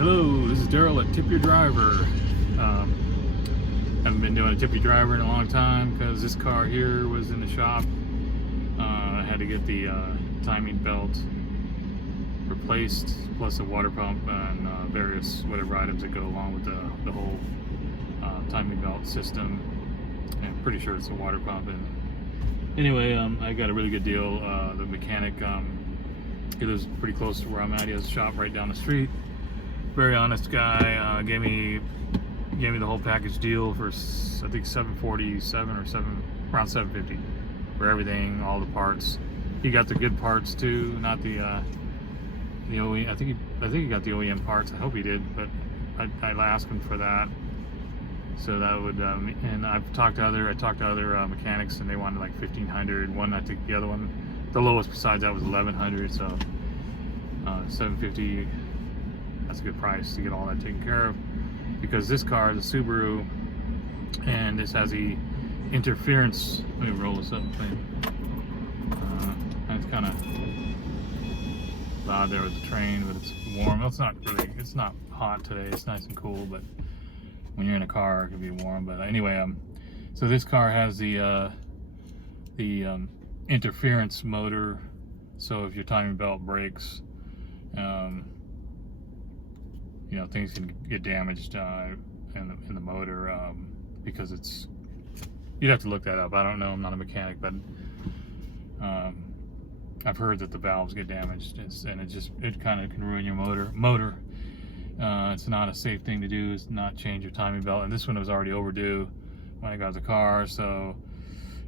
Hello, this is Daryl at Tip Your Driver. Haven't been doing a Tip Your Driver in a long time because this car here was in the shop. I had to get the timing belt replaced, plus a water pump and various whatever items that go along with the whole timing belt system. And I'm pretty sure it's a water pump. And anyway, I got a really good deal. The mechanic, he lives pretty close to where I'm at. He has a shop right down the street. Very honest guy. Gave me the whole package deal for I think $747 or around $750 for everything, all the parts. He got the good parts too, not the OEM. I think he got the OEM parts. I hope he did, but I asked him for that. So that would and I talked to other mechanics, and they wanted like $1,500. One, I think the other one, the lowest besides that was $1,100. So $750. That's a good price to get all that taken care of, because this car is a Subaru and this has the interference. Let me roll this up thing. It's kind of loud there with the train, but it's warm. It's not hot today. It's nice and cool, but when you're in a car it can be warm. But anyway, so this car has the interference motor, so if your timing belt breaks, you know, things can get damaged in the motor, because you'd have to look that up. I don't know, I'm not a mechanic, but I've heard that the valves get damaged, and it kind of can ruin your motor. It's not a safe thing to do, is not change your timing belt, and this one was already overdue when I got the car. So,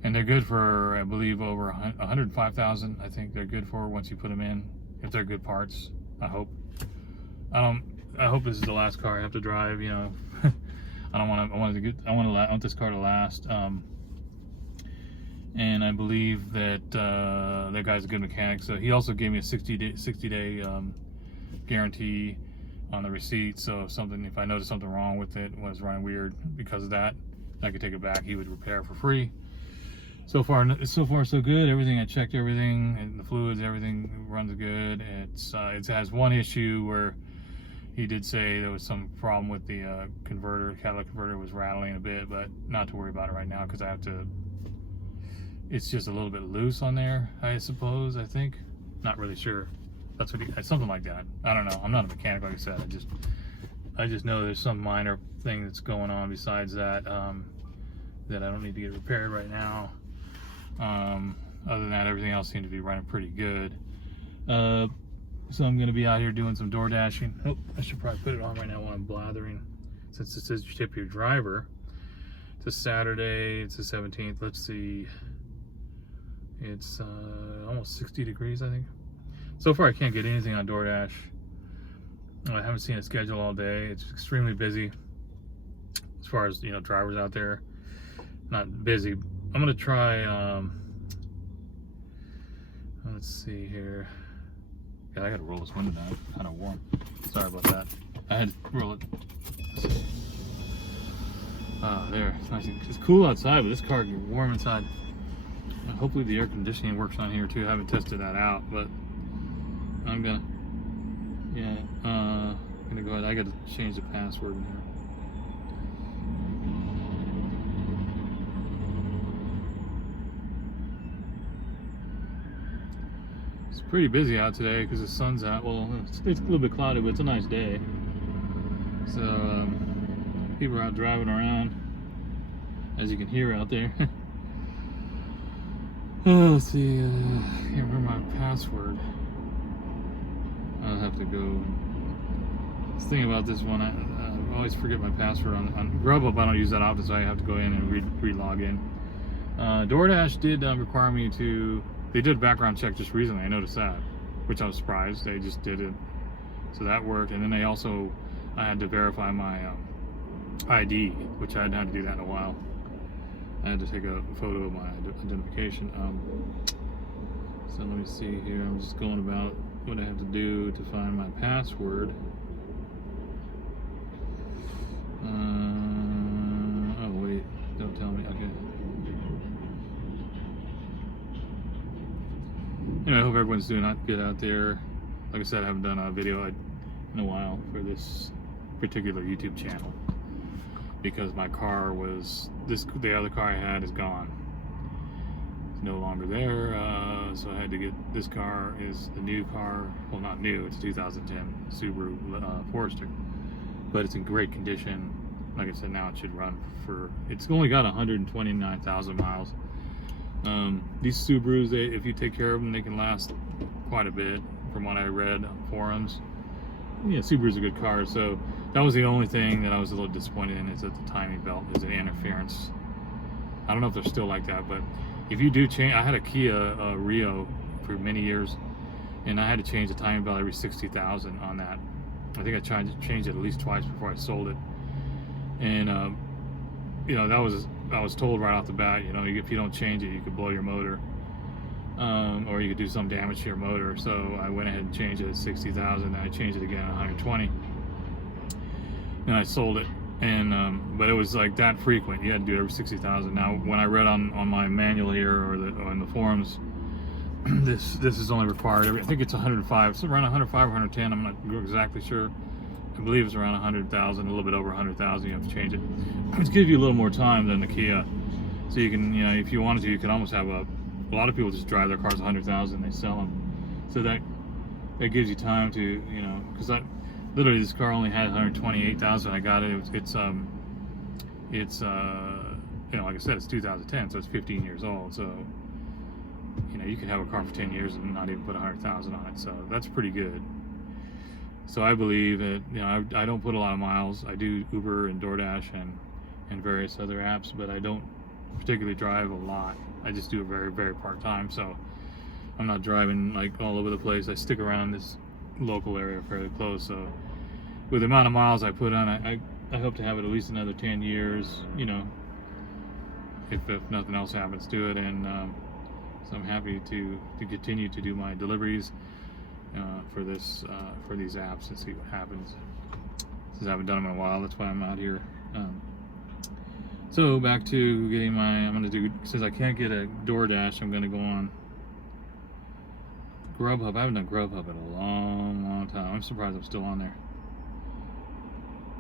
and they're good for, I believe, over 105,000. I think they're good for once you put them in, if they're good parts. I hope. I hope this is the last car I have to drive. You know, I want this car to last. And I believe that that guy's a good mechanic. So he also gave me a 60-day guarantee on the receipt. So if I noticed something wrong with it, was running weird because of that, I could take it back. He would repair for free. So far so good. I checked everything, and the fluids, everything runs good. It has one issue where he did say there was some problem with the catalytic converter was rattling a bit, but not to worry about it right now, because it's just a little bit loose on there, I suppose. I think, not really sure. That's what something like that. I don't know. I'm not a mechanic, like I said. I just know there's some minor thing that's going on besides that, that I don't need to get repaired right now. Other than that, everything else seemed to be running pretty good. So I'm going to be out here doing some door dashing. Oh, I should probably put it on right now while I'm blathering, since it says Tip Your Driver. It's a Saturday. It's the 17th. Let's see. It's almost 60 degrees, I think. So far, I can't get anything on DoorDash. I haven't seen a schedule all day. It's extremely busy as far as, you know, drivers out there. Not busy. I'm going to try, let's see here. Yeah, I gotta roll this window down. It's kind of warm. Sorry about that. I had to roll it. There. It's nice. It's cool outside, but this car gets warm inside. Hopefully the air conditioning works on here too. I haven't tested that out, but I'm gonna. Yeah. Gonna go ahead. I gotta change the password in here. Pretty busy out today because the sun's out. Well, it's a little bit cloudy, but it's a nice day. So people are out driving around, as you can hear out there. Let's see. I can't remember my password. I'll have to go. This thing about this one, I always forget my password on Grubhub. I don't use that often, so I have to go in and re-log in. DoorDash did require me to. They did a background check just recently. I noticed that, which I was surprised. They just did it, so that worked. And then I had to verify my ID, which I hadn't had to do that in a while. I had to take a photo of my identification. So let me see here. I'm just going about what I have to do to find my password. Oh wait, don't tell me. Okay. Anyway, I hope everyone's doing good out there. Like I said, I haven't done a video. in a while for this particular YouTube channel, because my car was the other car I had is gone. It's no longer there, so I had to get this car. Is the new car, well, not new, it's a 2010 Subaru Forester, but it's in great condition. Like I said, now it should run for, it's only got 129,000 miles. These Subarus, if you take care of them, they can last quite a bit, from what I read on forums. Yeah, Subaru's a good car, so that was the only thing that I was a little disappointed in, is that the timing belt is an interference. I don't know if they're still like that, but if you do change, I had a Kia Rio for many years, and I had to change the timing belt every 60,000 on that. I think I tried to change it at least twice before I sold it. And you know, I was told right off the bat, you know, if you don't change it, you could blow your motor, or you could do some damage to your motor. So I went ahead and changed it at 60,000, and I changed it again at 120, and I sold it. And but it was like that frequent. You had to do it every 60,000. Now, when I read on my manual here, or on the forums, this is only required. I think it's 105. It's around 105 or 110. I'm not exactly sure. I believe it's around 100,000, a little bit over 100,000. You have to change it. It gives you a little more time than the Kia, so you can, you know, if you wanted to, you could almost have a lot of people just drive their cars 100,000. They sell them, so that gives you time to, you know, because literally this car only had 128,000. I got it. It's you know, like I said, it's 2010, so it's 15 years old. So, you know, you could have a car for 10 years and not even put 100,000 on it. So that's pretty good. So I believe that, you know, I don't put a lot of miles. I do Uber and DoorDash and various other apps, but I don't particularly drive a lot. I just do it very, very part-time. So I'm not driving like all over the place. I stick around this local area fairly close. So with the amount of miles I put on, I hope to have it at least another 10 years, you know, if nothing else happens to it. And so I'm happy to continue to do my deliveries for these apps and see what happens, since I haven't done them in a while. That's why I'm out here. So back to getting I'm gonna do, since I can't get a DoorDash, I'm gonna go on Grubhub. I haven't done Grubhub in a long time. I'm surprised I'm still on there.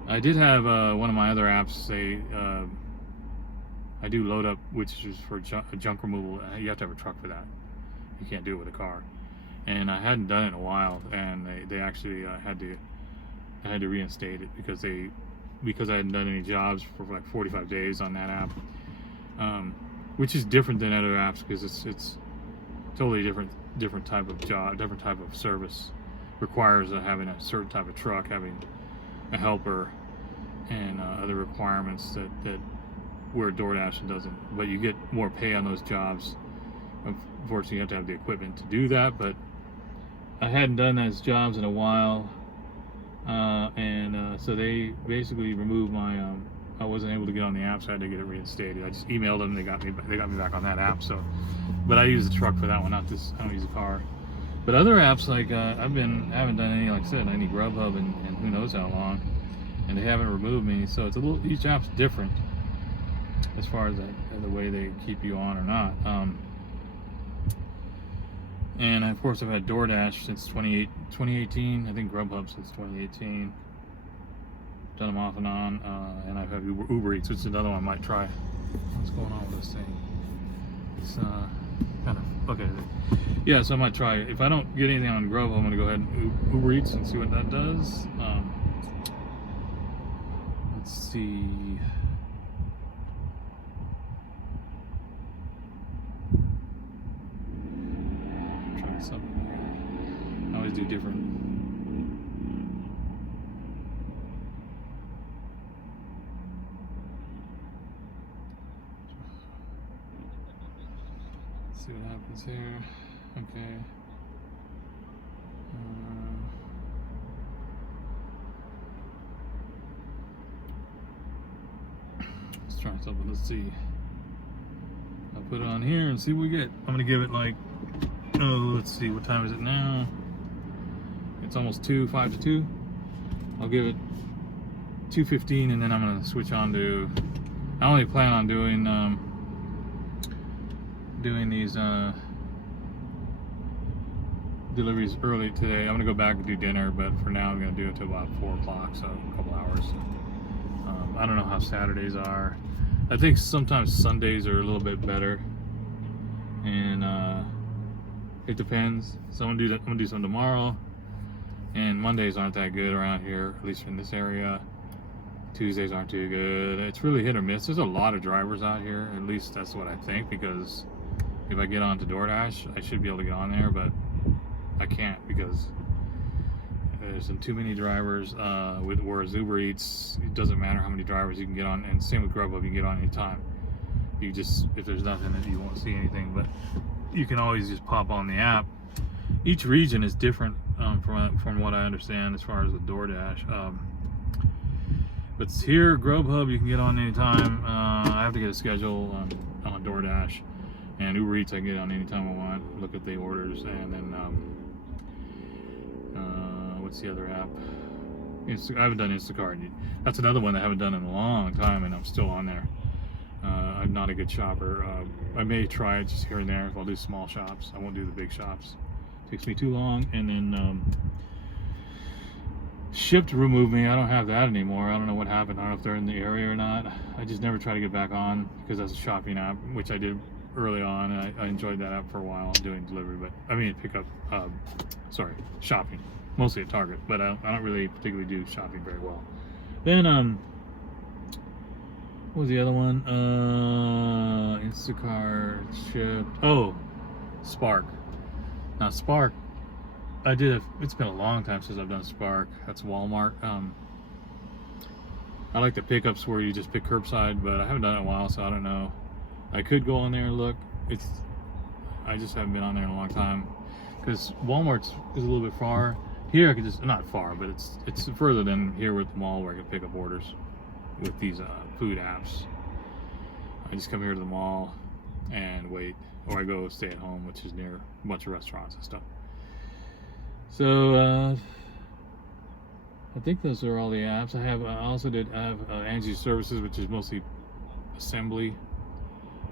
I did have one of my other apps say, I do Load Up, which is for junk removal. You have to have a truck for that. You can't do it with a car. And I hadn't done it in a while, and they actually I had to reinstate it because I hadn't done any jobs for like 45 days on that app, which is different than other apps, because it's totally different type of job, different type of service. Requires having a certain type of truck, having a helper, and other requirements that where DoorDash doesn't. But you get more pay on those jobs. Unfortunately, you have to have the equipment to do that, but I hadn't done those jobs in a while, and so they basically removed my. I wasn't able to get on the app, so I had to get it reinstated. I just emailed them; they got me back on that app. So, but I use the truck for that one, not this. I don't use a car. But other apps, like I haven't done any, like I said, any Grubhub and who knows how long, and they haven't removed me. So it's a little. Each app's different as far as the way they keep you on or not. And of course, I've had DoorDash since 2018. I think Grubhub since 2018. Done them off and on. And I've had Uber Eats, which is another one I might try. What's going on with this thing? It's kind of okay. Yeah, so I might try it. If I don't get anything on Grubhub, I'm gonna go ahead and Uber Eats and see what that does. Let's see. Something. I always do different. Let's see what happens here. Okay. Let's try something. Let's see. I'll put it on here and see what we get. I'm gonna give it like, oh, let's see, what time is it now? It's almost 5 to 2. I'll give it 2:15, and then I'm gonna switch on to. I only plan on doing these deliveries early today. I'm gonna go back and do dinner, but for now I'm gonna do it till about 4 o'clock, so a couple hours. I don't know how Saturdays are. I think sometimes Sundays are a little bit better, and it depends. So I'm gonna do some tomorrow, and Mondays aren't that good around here, at least in this area. Tuesdays aren't too good. It's really hit or miss. There's a lot of drivers out here, at least that's what I think, because if I get onto DoorDash, I should be able to get on there, but I can't because there's too many drivers. Whereas Uber Eats, it doesn't matter how many drivers you can get on, and same with Grubhub, you can get on anytime. You just, if there's nothing, you won't see anything, but you can always just pop on the app. Each region is different from what I understand as far as the DoorDash. But here, Grubhub, you can get on anytime. I have to get a schedule on DoorDash, and Uber Eats I can get on anytime I want. Look at the orders, and then what's the other app? I haven't done Instacart. That's another one that I haven't done in a long time, and I'm still on there. I'm not a good shopper. I may try it just here and there. I'll do small shops. I won't do the big shops. It takes me too long. And then Shipt removed me. I don't have that anymore. I don't know what happened. I don't know if they're in the area or not. I just never try to get back on because that's a shopping app, which I did early on. And I enjoyed that app for a while doing delivery, but I mean pickup. Shopping, mostly at Target. But I don't really particularly do shopping very well. Then what was the other one? Instacart, Shipt. Oh, Spark. Now Spark, it's been a long time since I've done Spark. That's Walmart. I like the pickups where you just pick curbside, but I haven't done it in a while, so I don't know. I could go on there and look. I just haven't been on there in a long time because Walmart's is a little bit far. Here I could just, not far, but it's further than here with the mall where I can pick up orders with these food apps. I just come here to the mall and wait, or I go stay at home, which is near a bunch of restaurants and stuff. So I think those are all the apps I have. I also have Angie Services, which is mostly assembly.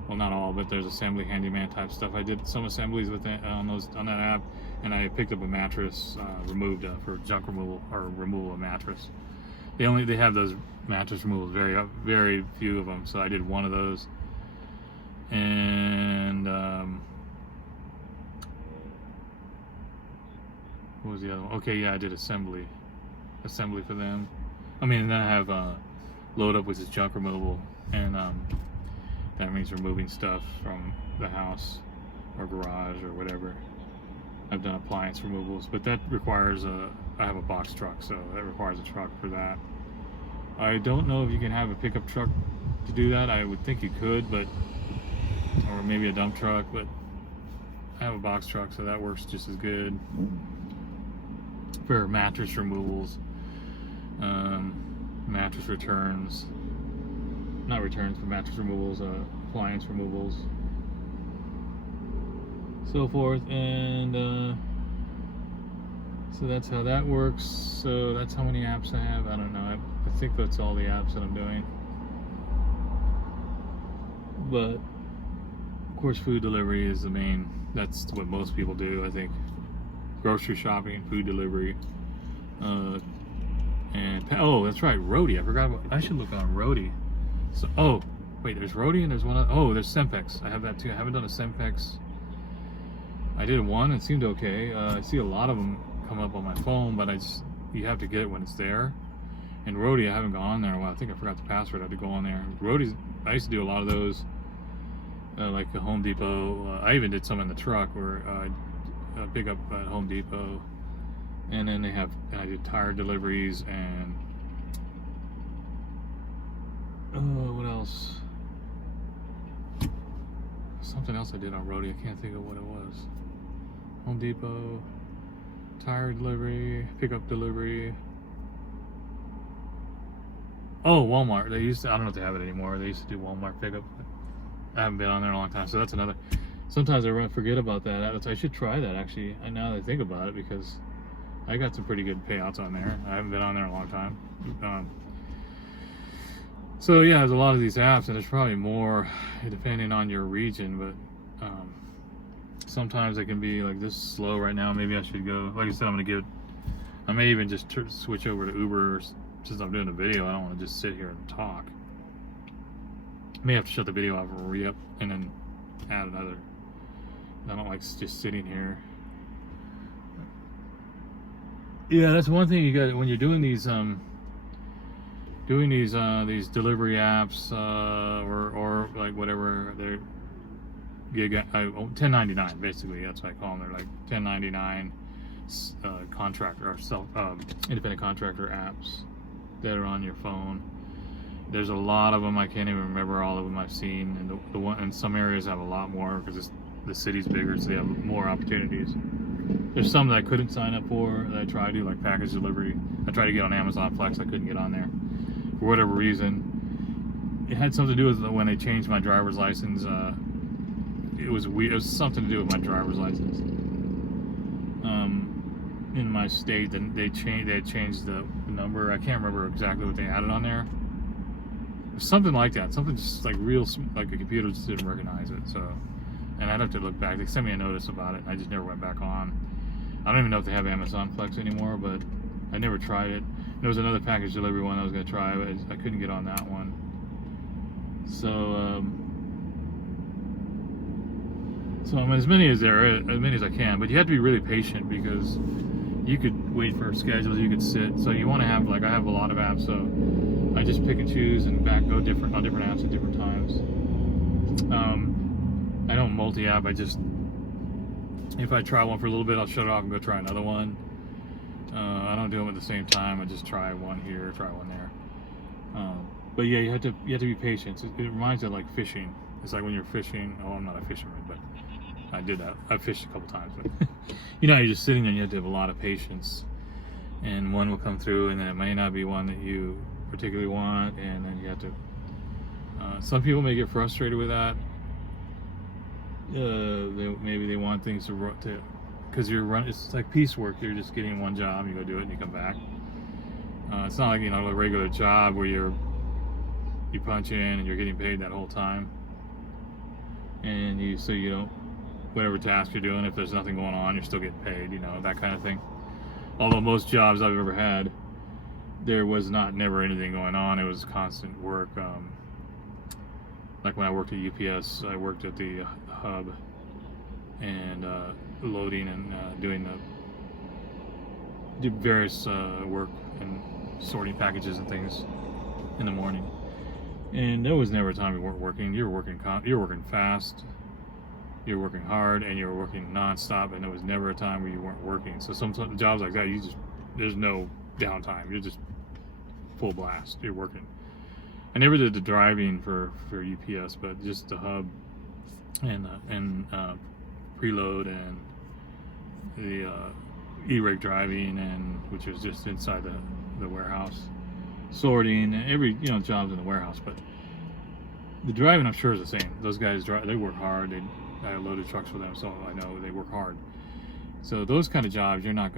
Well, not all, but there's assembly, handyman type stuff. I did some assemblies with on that app, and I picked up a mattress removed for junk removal or removal of mattress. They have those mattress removals, very few of them. So I did one of those, and what was the other one? Okay, yeah, I did assembly for them. I mean, and then I have load up, which is junk removal, and that means removing stuff from the house or garage or whatever. I've done appliance removals, but that requires I have a box truck, so that requires a truck for that. I don't know if you can have a pickup truck to do that. I would think you could, but or maybe a dump truck, but I have a box truck, so that works just as good for mattress removals, mattress returns. Not returns, but mattress removals, appliance removals, so forth, and so that's how that works. So that's how many apps I have. I don't know. I think that's all the apps that I'm doing. But of course, food delivery is the main. That's what most people do. I think grocery shopping, food delivery, and oh, that's right, Roadie. I forgot about. I should look on Roadie. So, oh, wait, there's Roadie and there's one other, oh, there's Sempex. I have that too. I haven't done a Sempex. I did one, it seemed okay. I see a lot of them come up on my phone, but you have to get it when it's there. And Roadie, I haven't gone on there in a while. I think I forgot the password. I had to go on there. Roadie's, I used to do a lot of those, like the Home Depot. I even did some in the truck where I pick up at Home Depot. And then I did tire deliveries and what else? Something else I did on Roadie. I can't think of what it was. Home Depot, tire delivery, pickup delivery. Oh, Walmart. They used to, I don't know if they have it anymore. They used to do Walmart pickup. I haven't been on there in a long time, so that's another. Sometimes I forget about that. I should try that actually. Now that I think about it, because I got some pretty good payouts on there. I haven't been on there in a long time. So yeah, there's a lot of these apps, and there's probably more depending on your region, but sometimes they can be like this slow right now. Maybe I should go. Like I said, I may even just switch over to Uber since I'm doing a video. I don't want to just sit here and talk. May have to shut the video off and re-up and then add another. I don't like just sitting here. Yeah, that's one thing you got when you're doing these delivery apps or like whatever they're gig 1099 basically. That's what I call them. They're like 1099 contractor or independent contractor apps that are on your phone. There's a lot of them. I can't even remember all of them I've seen, and the one in some areas have a lot more because the city's bigger, so they have more opportunities. There's some that I couldn't sign up for that I tried to, like package delivery. I tried to get on Amazon Flex, I couldn't get on there for whatever reason. It had something to do with when they changed my driver's license. It was weird. It was something to do with my driver's license. In my state, then they had changed the number. I can't remember exactly what they added on there. Something like that. Something just like real, like a computer just didn't recognize it. So, and I'd have to look back. They sent me a notice about it. And I just never went back on. I don't even know if they have Amazon Flex anymore, but I never tried it. There was another package delivery one I was going to try, but I couldn't get on that one. So, I'm as many as I can, but you have to be really patient because you could wait for schedules, you could sit. So you want to have, like, I have a lot of apps, so I just pick and choose and go on different apps at different times. I don't multi-app. If I try one for a little bit, I'll shut it off and go try another one. I don't do them at the same time. I just try one here, try one there. But yeah, you have to be patient. It reminds me of like fishing. It's like when you're fishing. Oh, I'm not a fisherman, but I did that. I fished a couple times, but you're just sitting there and you have to have a lot of patience. And one will come through, and then it may not be one that you particularly want, and then you have to. Some people may get frustrated with that. Maybe they want things to because it's like piecework. You're just getting one job, you go do it, and you come back. It's not like a regular job where you punch in and you're getting paid that whole time, and you don't, whatever task you're doing, if there's nothing going on, you're still getting paid. That kind of thing. Although most jobs I've ever had, there was never anything going on. It was constant work. Like when I worked at UPS, I worked at the hub and loading and doing the various work and sorting packages and things in the morning. And there was never a time you weren't working. You were working fast, you were working hard, and you were working nonstop. And there was never a time where you weren't working. So some jobs like that, there's no downtime. You're just full blast. You're working. I never did the driving for UPS, but just the hub and preload and the e-rig driving, and which was just inside the warehouse, sorting, and every jobs in the warehouse. But the driving, I'm sure, is the same. Those guys they work hard. I loaded trucks for them, so I know they work hard. So those kind of jobs, you don't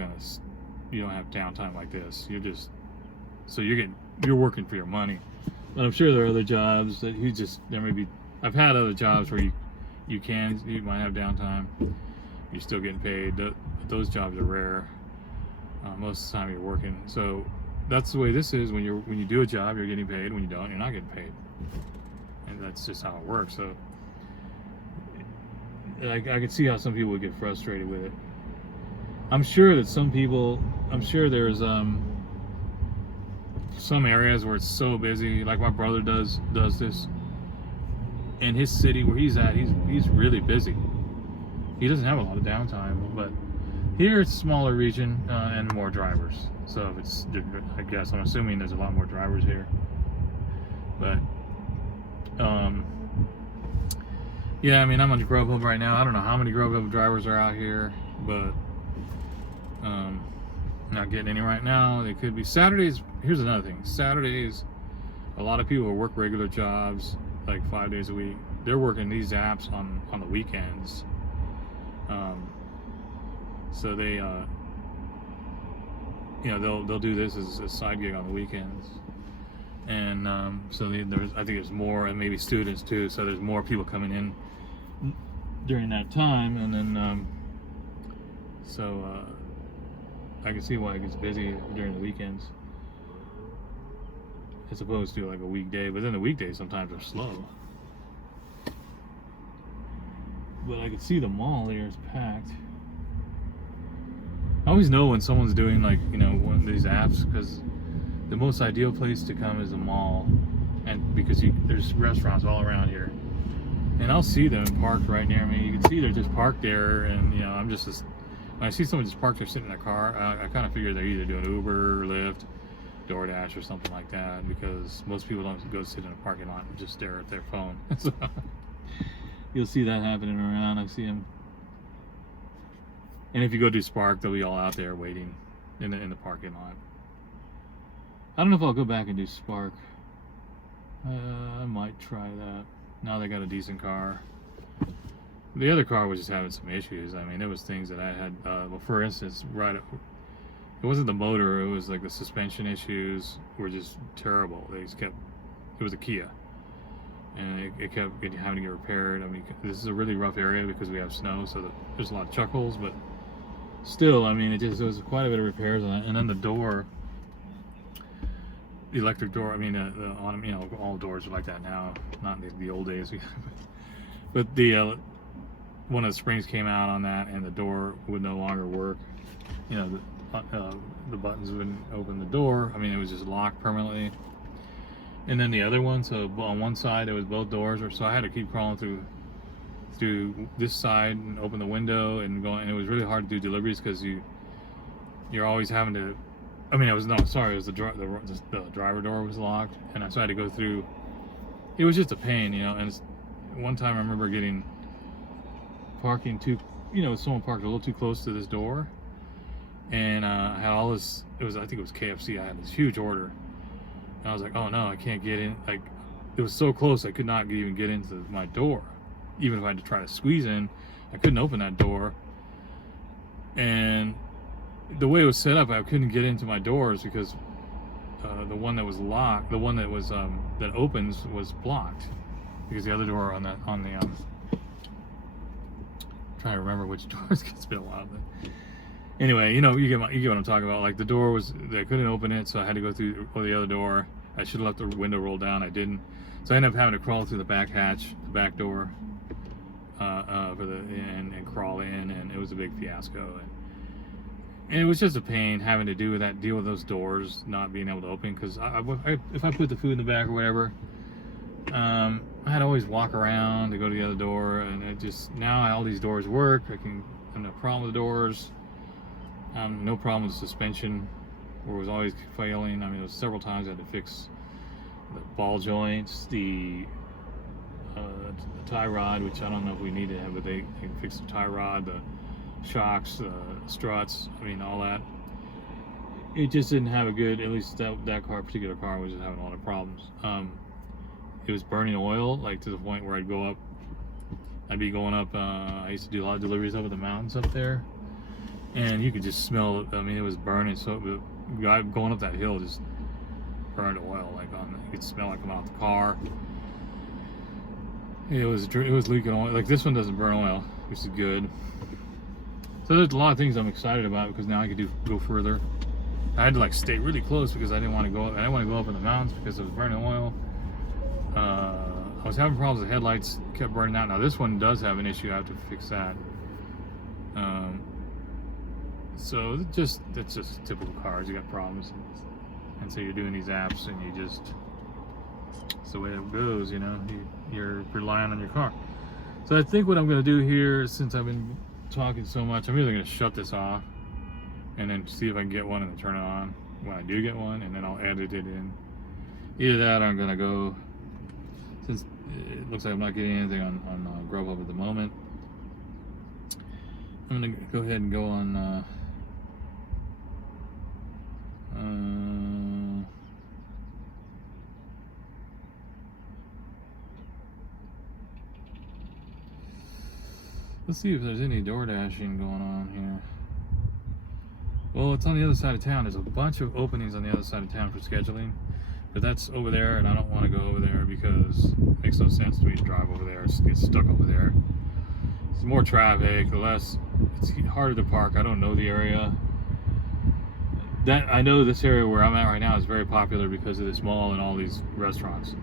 have downtime like this. You're working for your money. But I'm sure there are other jobs that I've had other jobs where you might have downtime, you're still getting paid. Those jobs are rare. Most of the time you're working. So that's the way this is. When you do a job, you're getting paid. When you don't, you're not getting paid. And that's just how it works. So I could see how some people would get frustrated with it. I'm sure there's some areas where it's so busy, like my brother does this in his city where he's at. He's really busy. He doesn't have a lot of downtime, but here it's a smaller region and more drivers. So I'm assuming there's a lot more drivers here. But yeah, I'm on Grubhub right now. I don't know how many Grubhub drivers are out here, but not getting any right now. They could be Saturdays. Here's another thing. Saturdays, a lot of people who work regular jobs, like 5 days a week, they're working these apps on the weekends. So they, they'll do this as a side gig on the weekends. And I think there's more, and maybe students too. So there's more people coming in during that time, and then I can see why it gets busy during the weekends as opposed to like a weekday. But then the weekdays sometimes are slow. But I can see the mall here is packed. I always know when someone's doing like, you know, one of these apps, because the most ideal place to come is a mall, and because there's restaurants all around here, and I'll see them parked right near me. You can see they're just parked there, and you know, when I see someone just parked there sitting in their car, I kind of figure they're either doing Uber, Lyft, DoorDash, or something like that, because most people don't go sit in a parking lot and just stare at their phone. So you'll see that happening around. I see them. And if you go do Spark, they'll be all out there waiting in the parking lot. I don't know if I'll go back and do Spark. I might try that. Now they got a decent car. The other car was just having some issues. I mean, there was things that I had, well, for instance, it wasn't the motor, it was like the suspension issues were just terrible. It was a Kia. And it kept having to get repaired. I mean, this is a really rough area because we have snow, so there's a lot of chuckles, but still, I mean, it was quite a bit of repairs on it. And then the door, the electric door, I mean, you know, all doors are like that now, not in the old days. But one of the springs came out on that, and the door would no longer work. You know, the buttons wouldn't open the door. I mean, it was just locked permanently. And then the other one, so on one side it was both doors, so I had to keep crawling through this side and open the window and go. And it was really hard to do deliveries because you're always having to. I mean, it was the driver door was locked, and so I had to go through. It was just a pain, you know. And one time I remember parking someone parked a little too close to this door, and I had all this. I think it was KFC. I had this huge order. And I was like, oh no, I can't get in. Like, it was so close, I could not even get into my door. Even if I had to try to squeeze in, I couldn't open that door. And the way it was set up, I couldn't get into my doors because the one that was locked, the one that was that opens was blocked. Because the other door on the I'm trying to remember which doors. It's been a while. But anyway, you get what I'm talking about. Like, the door they couldn't open it, so I had to go through the other door. I should have left the window rolled down. I didn't, so I ended up having to crawl through the back hatch, the back door, and crawl in, and it was a big fiasco. And it was just a pain having to deal with those doors not being able to open, because if I put the food in the back or whatever, I had to always walk around to go to the other door, and now all these doors work. I have no problem with the doors. No problem with the suspension, where it was always failing. I mean, there was several times I had to fix the ball joints, the tie rod, which I don't know if we need to have, but they fixed the tie rod, the shocks, struts, I mean, all that. It just didn't have a good, at least that particular car was just having a lot of problems. It was burning oil, like to the point where I'd be going up, I used to do a lot of deliveries up in the mountains up there. And you could just smell it. I mean, it was burning. So the guy going up that hill just burned oil, like you could smell it coming out the car. It was leaking oil. Like, this one doesn't burn oil, which is good. So there's a lot of things I'm excited about, because now I could go further. I had to stay really close because I didn't want to go. I didn't want to go up in the mountains because it was burning oil. I was having problems with the headlights, kept burning out. Now this one does have an issue. I have to fix that. So it's just typical cars. You got problems, and so you're doing these apps, and it's the way it goes. You know, you're relying on your car. So I think what I'm going to do here, since I've been talking so much, I'm either going to shut this off and then see if I can get one and then turn it on when I do get one, and then I'll edit it in. Either that, or I'm going to go, since it looks like I'm not getting anything on Grubhub at the moment, I'm going to go ahead and go on let's see if there's any door dashing going on here. Well, it's on the other side of town. There's a bunch of openings on the other side of town for scheduling, but that's over there, and I don't want to go over there because it makes no sense to me to drive over there, get stuck over there. It's more traffic, less. It's harder to park. I don't know the area. That I know this area where I'm at right now is very popular because of this mall and all these restaurants.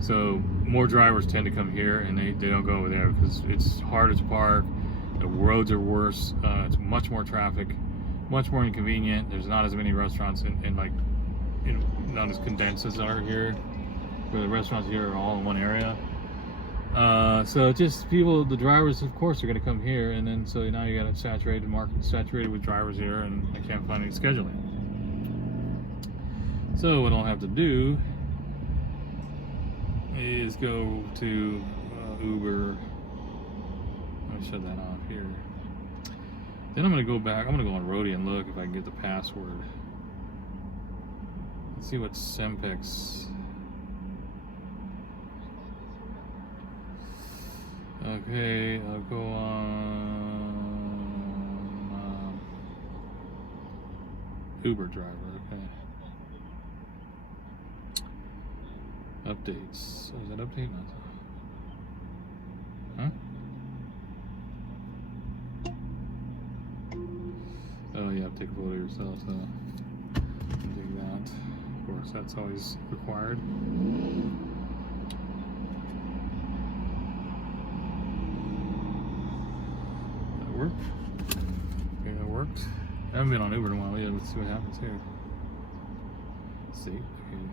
So more drivers tend to come here, and they don't go over there because it's harder to park. The roads are worse. It's much more traffic, much more inconvenient. There's not as many restaurants and like, you know, not as condensed as are here. Where the restaurants here are all in one area. So just people, the drivers, of course, are going to come here, and then so now you got a saturated market, saturated with drivers here, and I can't find any scheduling. So what I'll have to do is go to Uber. I'm gonna shut that off here. Then I'm gonna go back. I'm gonna go on Roadie and look if I can get the password. Let's see what Sempex. Okay, I'll go on Uber driver. Okay. Updates. Oh, is that update? Huh? Oh yeah, take a photo of yourself. So take that. Of course, that's always required. Work. Okay, that worked. I haven't been on Uber in a while yet. Let's see what happens here. Let's see. Okay.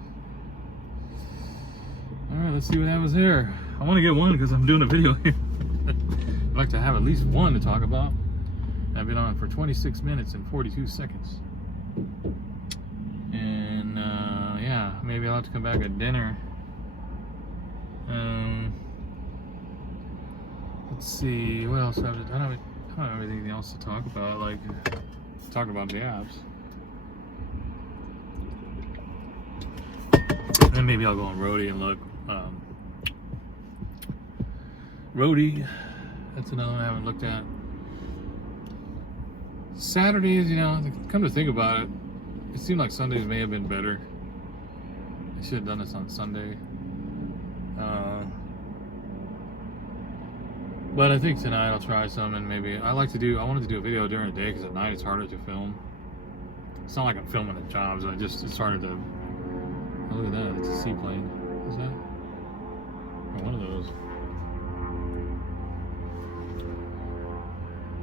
Alright, let's see what happens here. I want to get one because I'm doing a video here. I'd like to have at least one to talk about. I've been on for 26 minutes and 42 seconds. And yeah, maybe I'll have to come back at dinner. Let's see, what else have I don't have anything else to talk about, like talk about the apps. And then maybe I'll go on Roadie and look. Roadie, that's another one I haven't looked at. Saturdays, you know, come to think about it, it seemed like Sundays may have been better. I should have done this on Sunday. But I think tonight I'll try some, and maybe I wanted to do a video during the day because at night it's harder to film. It's not like I'm filming at jobs. It's harder to. Oh, look at that! It's a seaplane. Is that? Oh, one of those.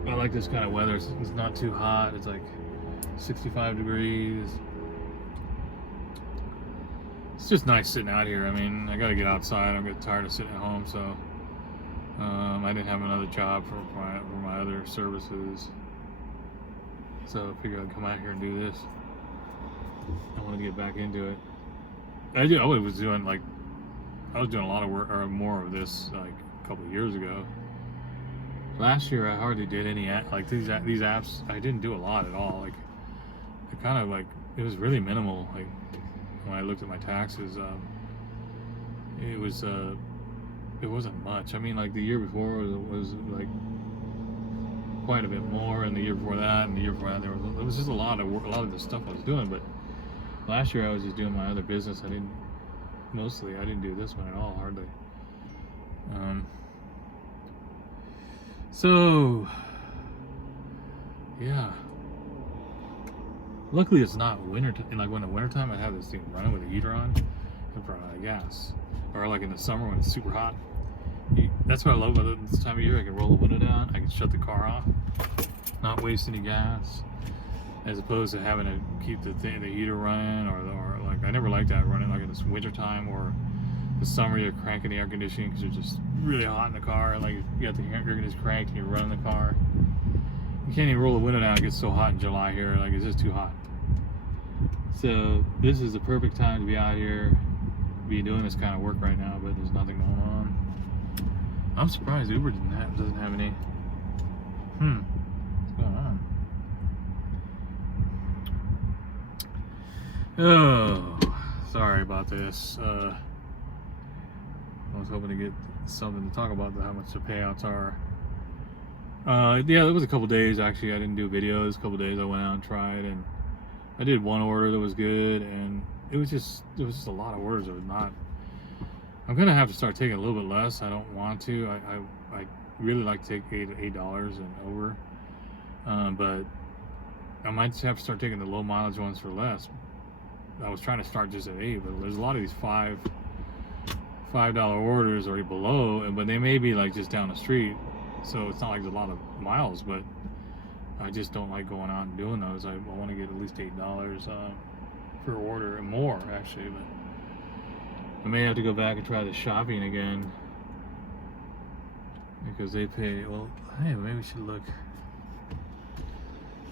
I like this kind of weather. It's not too hot. It's like 65 degrees. It's just nice sitting out here. I mean, I got to get outside. I'm getting tired of sitting at home, so. I didn't have another job for my other services, so I figured I'd come out here and do this. I want to get back into it. I was doing a lot of work, or more of this, like a couple of years ago. Last year I hardly did any like these apps. I didn't do a lot at all. Like it kind of like it was really minimal. Like when I looked at my taxes, it wasn't much. I mean, like the year before was like quite a bit more, and the year before that, and the year before that, there was just a lot of work, a lot of the stuff I was doing. But last year I was just doing my other business. I didn't do this one at all, hardly. So yeah. Luckily, it's not winter. Like when the wintertime, I have this thing running with a heater on and run out of gas. Or like in the summer when it's super hot. That's what I love about this time of year. I can roll the window down. I can shut the car off, not waste any gas, as opposed to having to keep the heater running or like I never liked that running like in this winter time or the summer. You're cranking the air conditioning because you're just really hot in the car. Like you got the air conditioning cranked and you're running the car. You can't even roll the window down. It gets so hot in July here. Like it's just too hot. So this is the perfect time to be out here, be doing this kind of work right now. But there's nothing going on. I'm surprised Uber doesn't have any. What's going on? Oh, sorry about this. I was hoping to get something to talk about how much the payouts are. Yeah, there was a couple days actually I didn't do videos. A couple days I went out and tried, and I did one order that was good, and there was just a lot of orders that was not. I'm gonna have to start taking a little bit less. I don't want to. really like to take $8 and over, but I might just have to start taking the low mileage ones for less. I was trying to start just at 8, but there's a lot of these $5 orders or below, but they may be like just down the street, so it's not like there's a lot of miles. But I just don't like going out and doing those. I want to get at least $8 per order and more, actually. But I may have to go back and try the shopping again because they pay. Well, hey, maybe we should look.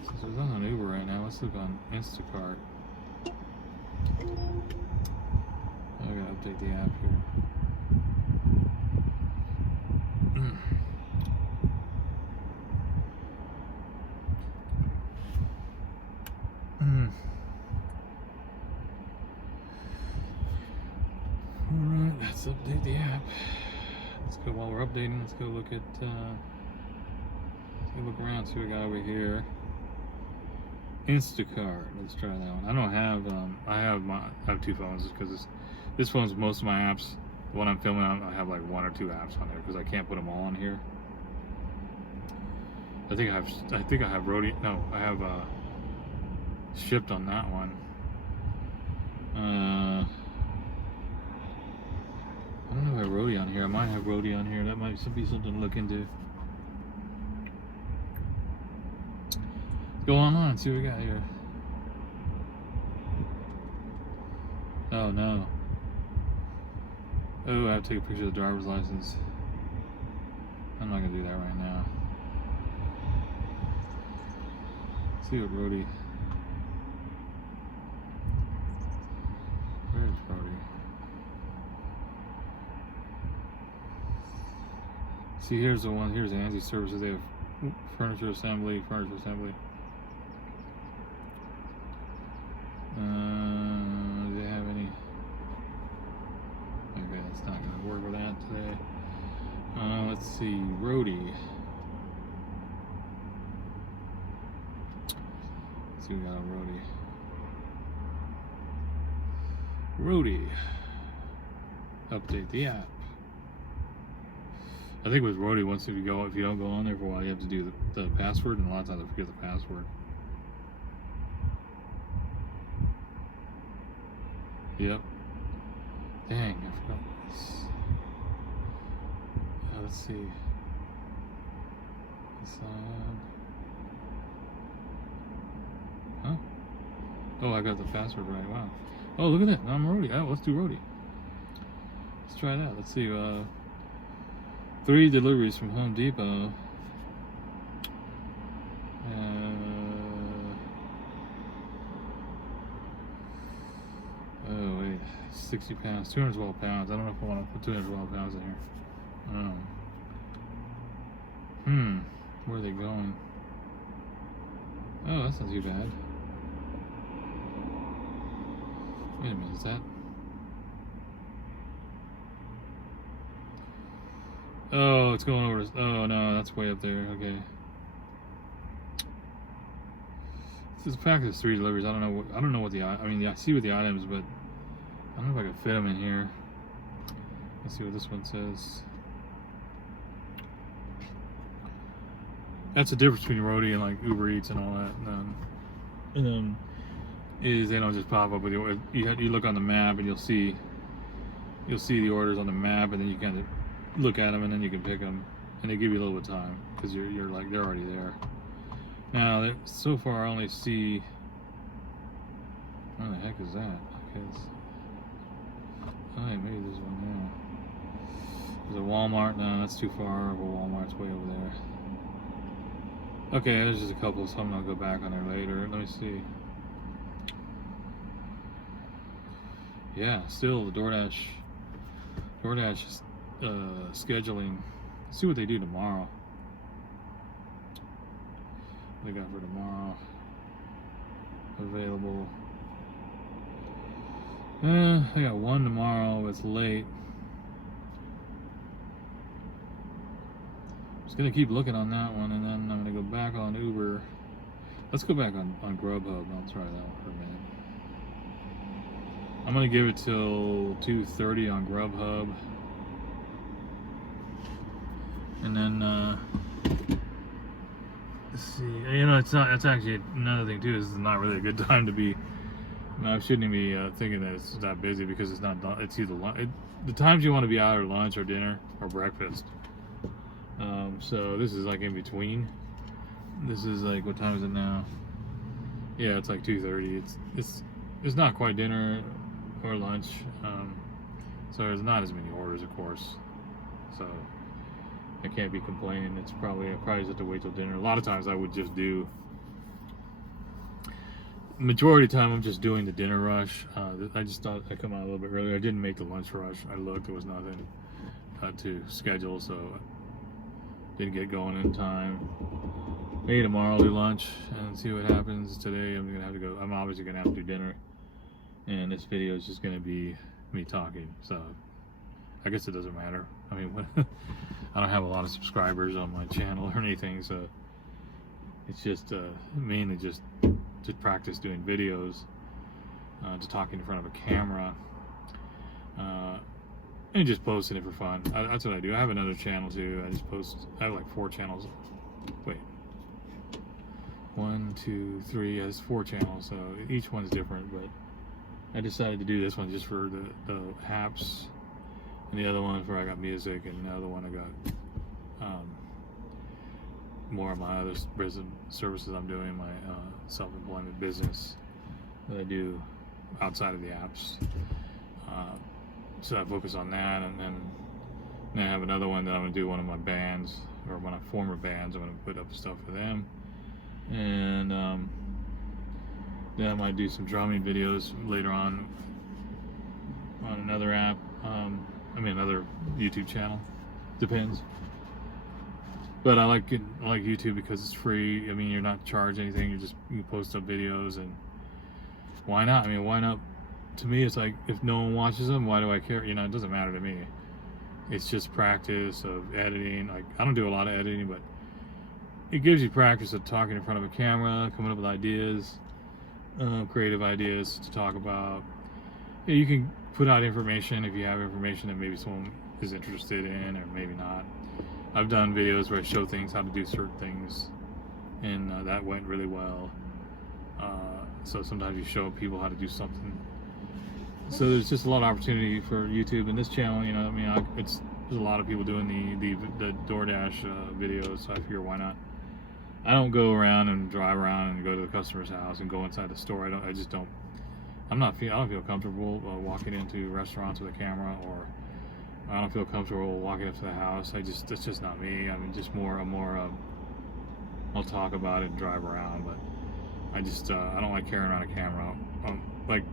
Since we're on Uber right now, let's look on Instacart. I gotta update the app here. Alright, let's update the app. Let's go, while we're updating, let's go look at, let's go look around, see what we got over here. Instacart, let's try that one. I don't have, I have 2 phones because this phone's most of my apps. The one I'm filming on, I have like 1 or 2 apps on there because I can't put them all on here. I think I have Roadie. No, I have Shipt on that one. I don't know if I have Roadie on here. I might have Roadie on here. That might be something to look into. Let's go online, see what we got here. Oh no. Oh, I have to take a picture of the driver's license. I'm not gonna do that right now. Let's see what Roadie. Where's Roadie? See, here's the one. Here's Angie Services. They have furniture assembly. Do they have any? Okay, that's not going to work with that today. Let's see, Roadie. Let's see what we got on Roadie. Update the app. I think with Roadie, if you don't go on there for a while, you have to do the password, and a lot of times I forget the password. Yep. Dang, I forgot this. Let's see. Huh? Oh, I got the password right. Wow. Oh, look at that. Now I'm Roadie. Oh, let's do Roadie. Let's try that. Let's see. 3 deliveries from Home Depot. Oh wait, 60 pounds, 212 pounds. I don't know if I want to put 212 pounds in here. Where are they going? Oh, that's not too bad. Wait a minute, is that? Oh, it's going over. Oh no, that's way up there. Okay. This package is 3 deliveries. I don't know what the. I mean, I see what the items, but I don't know if I can fit them in here. Let's see what this one says. That's the difference between Roadie and like Uber Eats and all that. Is they don't just pop up with you. You look on the map and you'll see the orders on the map, and then you kind of look at them and then you can pick them, and they give you a little bit of time because you're like they're already there. Now so far I only see. What the heck is that? Okay. Oh, maybe there's one now. There's a Walmart. No, that's too far. A Walmart's way over there. Okay, there's just a couple, so I'm gonna go back on there later. Let me see. Yeah, still the DoorDash is scheduling. Let's see what they do tomorrow. What they got for tomorrow available. I got one tomorrow. It's late. Just gonna keep looking on that one, and then I'm gonna go back on Uber. Let's go back on Grubhub. I'll try that one for a minute. I'm gonna give it till 2:30 on Grubhub, and And then let's see. You know, it's not. That's actually another thing too. This is not really a good time to be. I shouldn't be thinking that it's that busy because it's not. It's either the times you want to be out are lunch or dinner or breakfast. So this is like in between. This is like, what time is it now? Yeah, it's like 2:30. It's not quite dinner or lunch. So there's not as many orders, of course. So I can't be complaining. I probably just have to wait till dinner. A lot of times I would just do. Majority of the time I'm just doing the dinner rush. I just thought I'd come out a little bit earlier. I didn't make the lunch rush. I looked, there was nothing to schedule, so didn't get going in time. Maybe tomorrow I'll do lunch and see what happens. Today I'm gonna have to go. I'm obviously gonna have to do dinner, and this video is just gonna be me talking. So I guess it doesn't matter. I mean, I don't have a lot of subscribers on my channel or anything, so it's just mainly just to practice doing videos, to talking in front of a camera, and just posting it for fun. That's what I do. I have another channel too. I have like 4 channels. Wait. 1, 2, 3. Has 4 channels, so each one's different. But I decided to do this one just for the apps, and the other one where I got music, and the other one I got more of my other services I'm doing, my self-employment business that I do outside of the apps. So I focus on that, and then I have another one that I'm gonna do one of my bands, or one of my former bands. I'm gonna put up stuff for them, and then I might do some drumming videos later on another app. Another YouTube channel. Depends. But I like YouTube because it's free. I mean, you're not charged anything. You post up videos, and why not? I mean, why not? To me, it's like, if no one watches them, why do I care? You know, it doesn't matter to me. It's just practice of editing. Like, I don't do a lot of editing, but it gives you practice of talking in front of a camera, coming up with ideas, creative ideas to talk about. Yeah, you can put out information if you have information that maybe someone is interested in, or maybe not. I've done videos where I show things, how to do certain things, and that went really well. So sometimes you show people how to do something. So there's just a lot of opportunity for YouTube and this channel. You know, I mean, there's a lot of people doing the DoorDash videos, so I figure why not? I don't go around and drive around and go to the customer's house and go inside the store. I don't feel comfortable walking into restaurants with a camera, or I don't feel comfortable walking up to the house. That's just not me. I mean, I'll talk about it and drive around, but I don't like carrying around a camera, like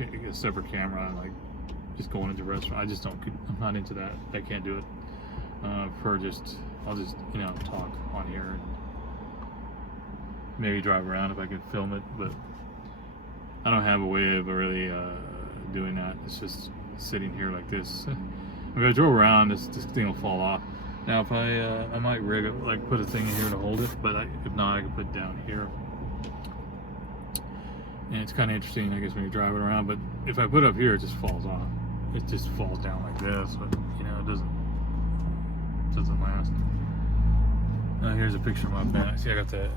a separate camera, and like just going into a restaurant. I'm not into that. I can't do it. I'll just talk on here and maybe drive around if I can film it, but I don't have a way of really doing that. It's just sitting here like this. If I drove around, this thing will fall off. Now, if I might rig it, like put a thing in here to hold it, but if not, I can put it down here. And it's kind of interesting, I guess, when you're driving around. But if I put it up here, it just falls off. It just falls down like this, but you know, it doesn't last. Here's a picture of my bag. See, I got the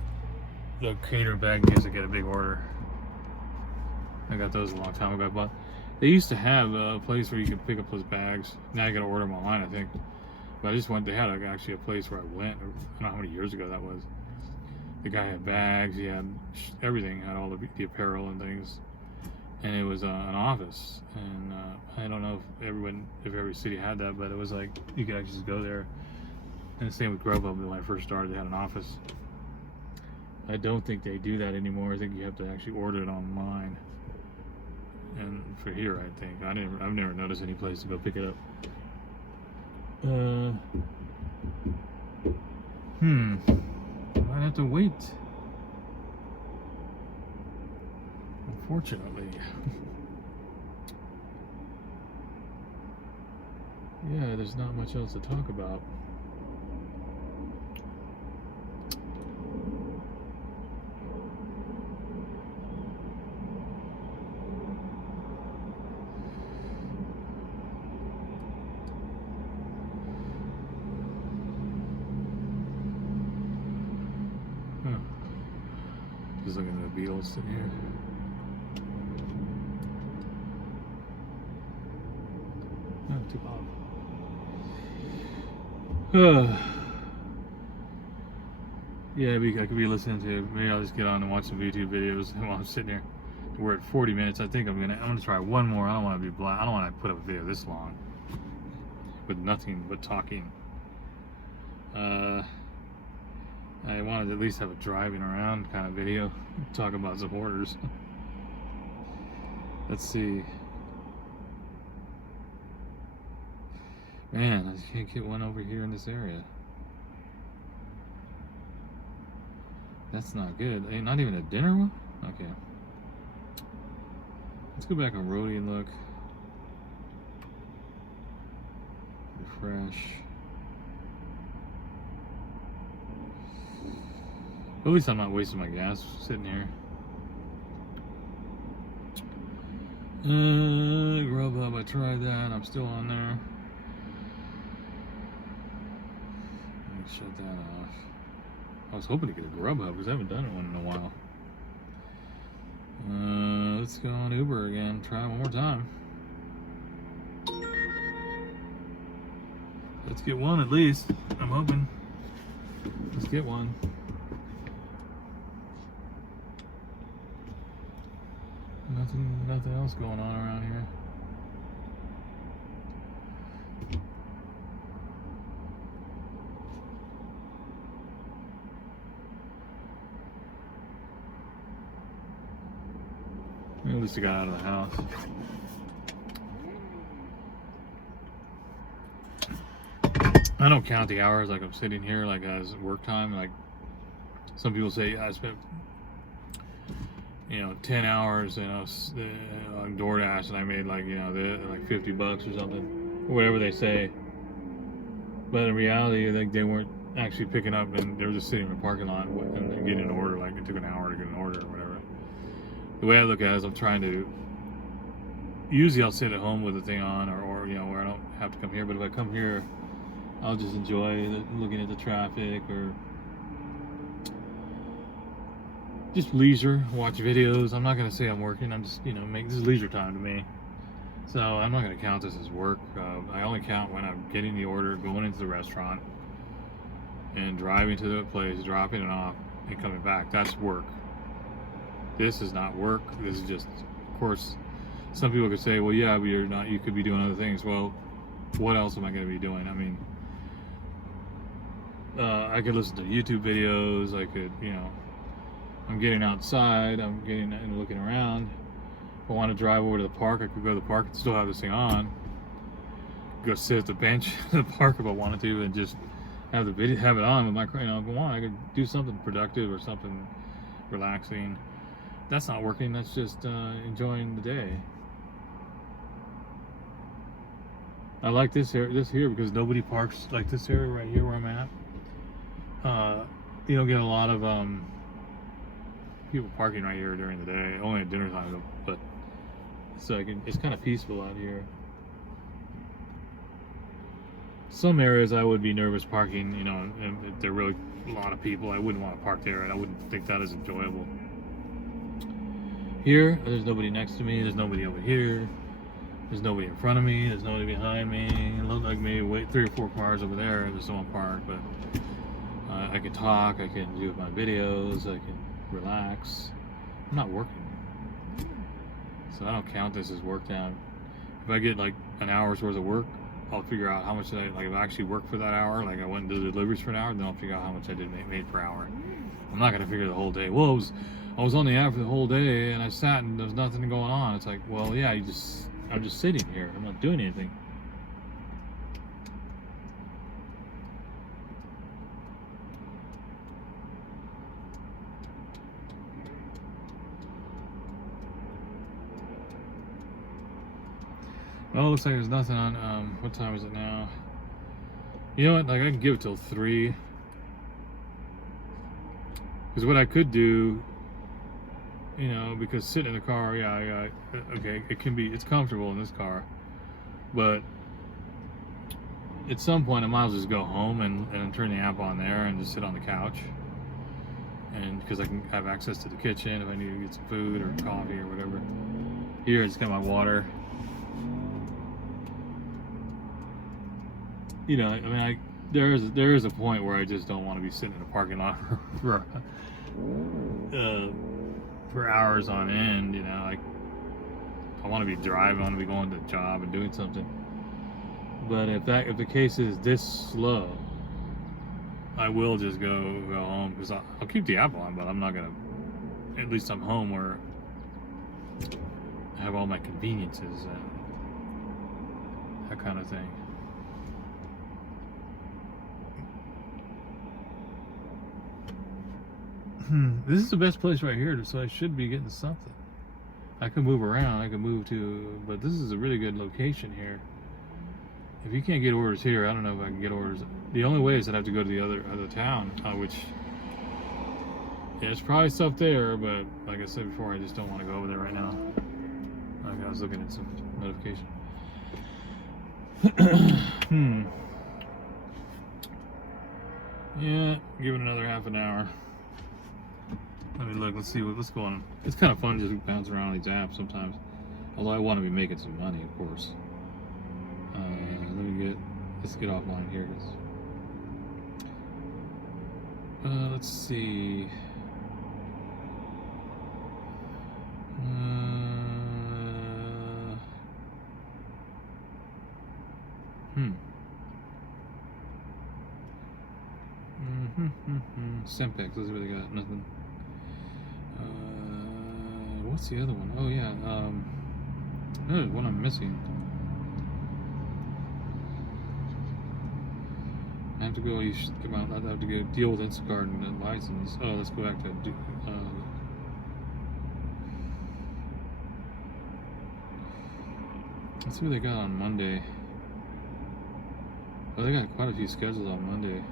catering bag in case I get a big order. I got those a long time ago, but they used to have a place where you could pick up those bags. Now you got to order them online, I think. But they had actually a place where I went. I don't know how many years ago that was. The guy had bags, he had everything, had all the apparel and things. And it was an office. And I don't know if every city had that, but it was like, you could actually just go there. And the same with Grubhub. When I first started, they had an office. I don't think they do that anymore. I think you have to actually order it online. And for here, I think I've never noticed any place to go pick it up. I'd have to wait. Unfortunately. Yeah, there's not much else to talk about. Just looking at the Beatles sitting here. Not too loud. Yeah, I could be listening to. Maybe I'll just get on and watch some YouTube videos while I'm sitting here. We're at 40 minutes. I think I'm gonna try one more. I don't want to be blind. I don't want to put up a video this long with nothing but talking. I wanted to at least have a driving around kind of video, talk about some orders. Let's see. Man, I can't get one over here in this area. That's not good. Ain't not even a dinner one? Okay. Let's go back on Roadie and look. Refresh. At least I'm not wasting my gas sitting here. Grubhub, I tried that. I'm still on there. Let me shut that off. I was hoping to get a Grubhub because I haven't done one in a while. Let's go on Uber again. Try one more time. Let's get one at least. I'm hoping. Let's get one. Nothing else going on around here. At least I got out of the house. I don't count the hours like I'm sitting here like as work time. Like some people say, I spent 10 hours on DoorDash and I made like like $50 or something, or whatever they say. But in reality, they weren't actually picking up, and they were just sitting in the parking lot and getting an order. Like it took an hour to get an order or whatever. The way I look at it is I'm trying to, usually I'll sit at home with the thing on or where I don't have to come here, but if I come here, I'll just enjoy looking at the traffic or just leisure, watch videos. I'm not going to say I'm working, I'm just, this is leisure time to me. So I'm not going to count this as work. I only count when I'm getting the order, going into the restaurant, and driving to the place, dropping it off, and coming back. That's work. This is not work. This is just, of course, some people could say, well, yeah, but you're not, you could be doing other things. Well, what else am I going to be doing? I mean, I could listen to YouTube videos. I could, I'm getting outside. I'm getting and looking around. If I want to drive over to the park, I could go to the park and still have this thing on. Go sit at the bench in the park if I wanted to, and just have the video, have it on with my, if I want, I could do something productive or something relaxing. That's not working. That's just enjoying the day. I like this here because nobody parks like this area right here where I'm at. You don't get a lot of people parking right here during the day. Only at dinner time though, but it's kind of peaceful out here. Some areas I would be nervous parking, and if there are really a lot of people, I wouldn't want to park there, and I wouldn't think that is enjoyable. Here, there's nobody next to me, there's nobody over here, there's nobody in front of me, there's nobody behind me. It looked like maybe wait 3 or 4 cars over there, there's someone parked, but I can talk, I can do my videos, I can relax. I'm not working. So I don't count this as work time. If I get like an hour's worth of work, I'll figure out how much if I actually work for that hour, like I went and did the deliveries for an hour, then I'll figure out how much I did made per hour. I'm not gonna figure the whole day. Well, I was on the app for the whole day and I sat and there's nothing going on. It's like, well, yeah, I'm just sitting here. I'm not doing anything. Well, it looks like there's nothing on, what time is it now? You know what, like I can give it till 3. Because what I could do, because sitting in the car, yeah, okay, it's comfortable in this car. But at some point I might as well just go home and turn the app on there and just sit on the couch. and because I can have access to the kitchen if I need to get some food or coffee or whatever. Here, I just got my water. You know, I mean, there is a point where I just don't want to be sitting in a parking lot for hours on end. You know, like I want to be driving, I want to be going to the job and doing something. But if the case is this slow, I will just go home, because I'll keep the app on, but I'm not gonna. At least I'm home where I have all my conveniences and that kind of thing. This is the best place right here, so I should be getting something. I can move around, I can move to, but this is a really good location here. If you can't get orders here, I don't know if I can get orders. The only way is I'd have to go to the other town, which, yeah, there's probably stuff there, but like I said before, I just don't want to go over there right now. Like I was looking at some notification. Yeah, give it another half an hour. Let me look, let's see what's going on. It's kind of fun just to bounce around these apps sometimes. Although I want to be making some money, of course. Let's get offline here. Let's see. Sempex, let's see what they got. Nothing. What's the other one? Oh yeah, there's one I'm missing. I have to go. I have to go deal with Instacart and the license. Oh, let's go back to let's see what they got on Monday. Oh, they got quite a few schedules on Monday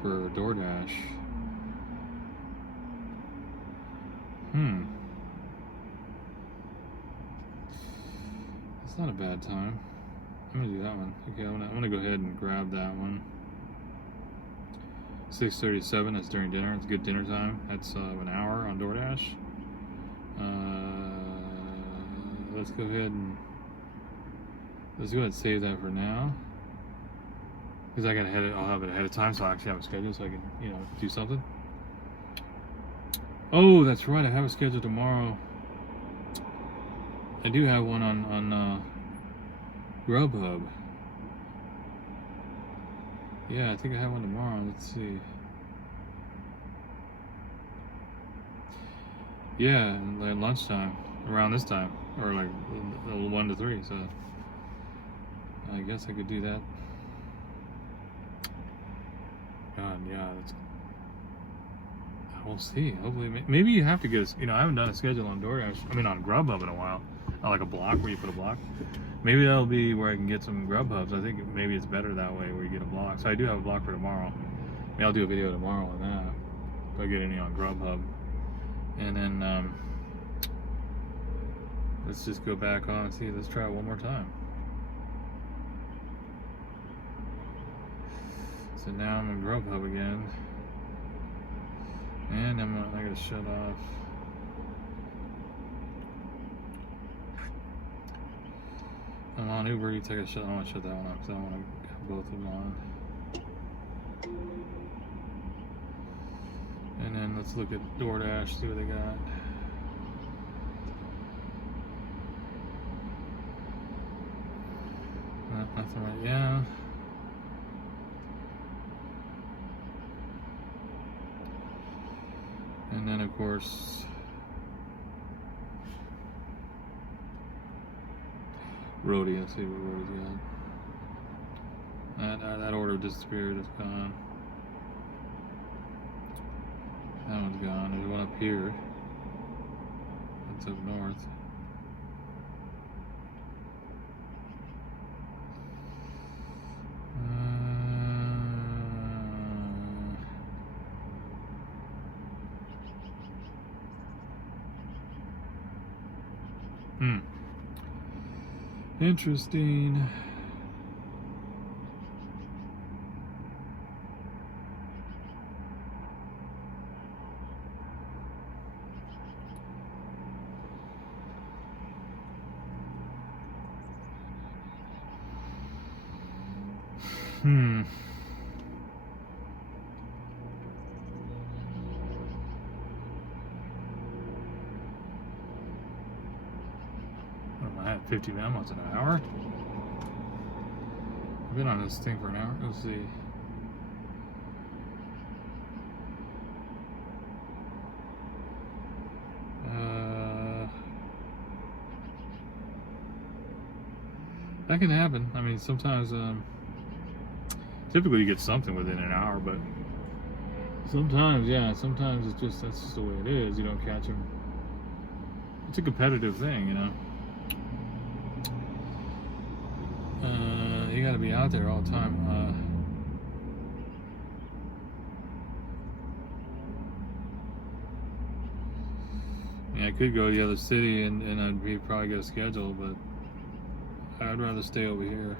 for DoorDash. It's not a bad time. I'm gonna do that one. Okay, I'm gonna go ahead and grab that one. 6:37. That's during dinner. It's good dinner time. That's an hour on DoorDash. Let's go ahead and save that for now, because I'll have it ahead of time, so I actually have a schedule, so I can do something. Oh, that's right. I have a schedule tomorrow. I do have one on Grubhub. Yeah, I think I have one tomorrow. Let's see. Yeah, like lunchtime, around this time, or like 1 to 3. So I guess I could do that. God, yeah, we'll see. Hopefully, maybe you have to get I haven't done a schedule on DoorDash. I mean, on Grubhub in a while. Not like a block where you put a block. Maybe that'll be where I can get some Grubhubs. I think maybe it's better that way, where you get a block. So I do have a block for tomorrow. Maybe I'll do a video tomorrow on that, if I get any on Grubhub. And then let's just go back on and see. Let's try it one more time. So now I'm in Grubhub again, and I gotta shut off. I'm on Uber Eats. I want to shut that one off because I want to have both of them on. And then let's look at DoorDash, see what they got. Nothing right now. And then of course Roadie. Let's see what Roadie's got. That order disappeared. It's gone. That one's gone. There's one up here. It's up north. Interesting. I had 50 minutes, an hour. I've been on this thing for an hour. Let's see. That can happen. I mean, sometimes, typically you get something within an hour, but sometimes, yeah, sometimes it's just, that's just the way it is. You don't catch them. It's a competitive thing, you know. You got to be out there all the time. Yeah, I could go to the other city and I'd probably get a schedule, but I'd rather stay over here.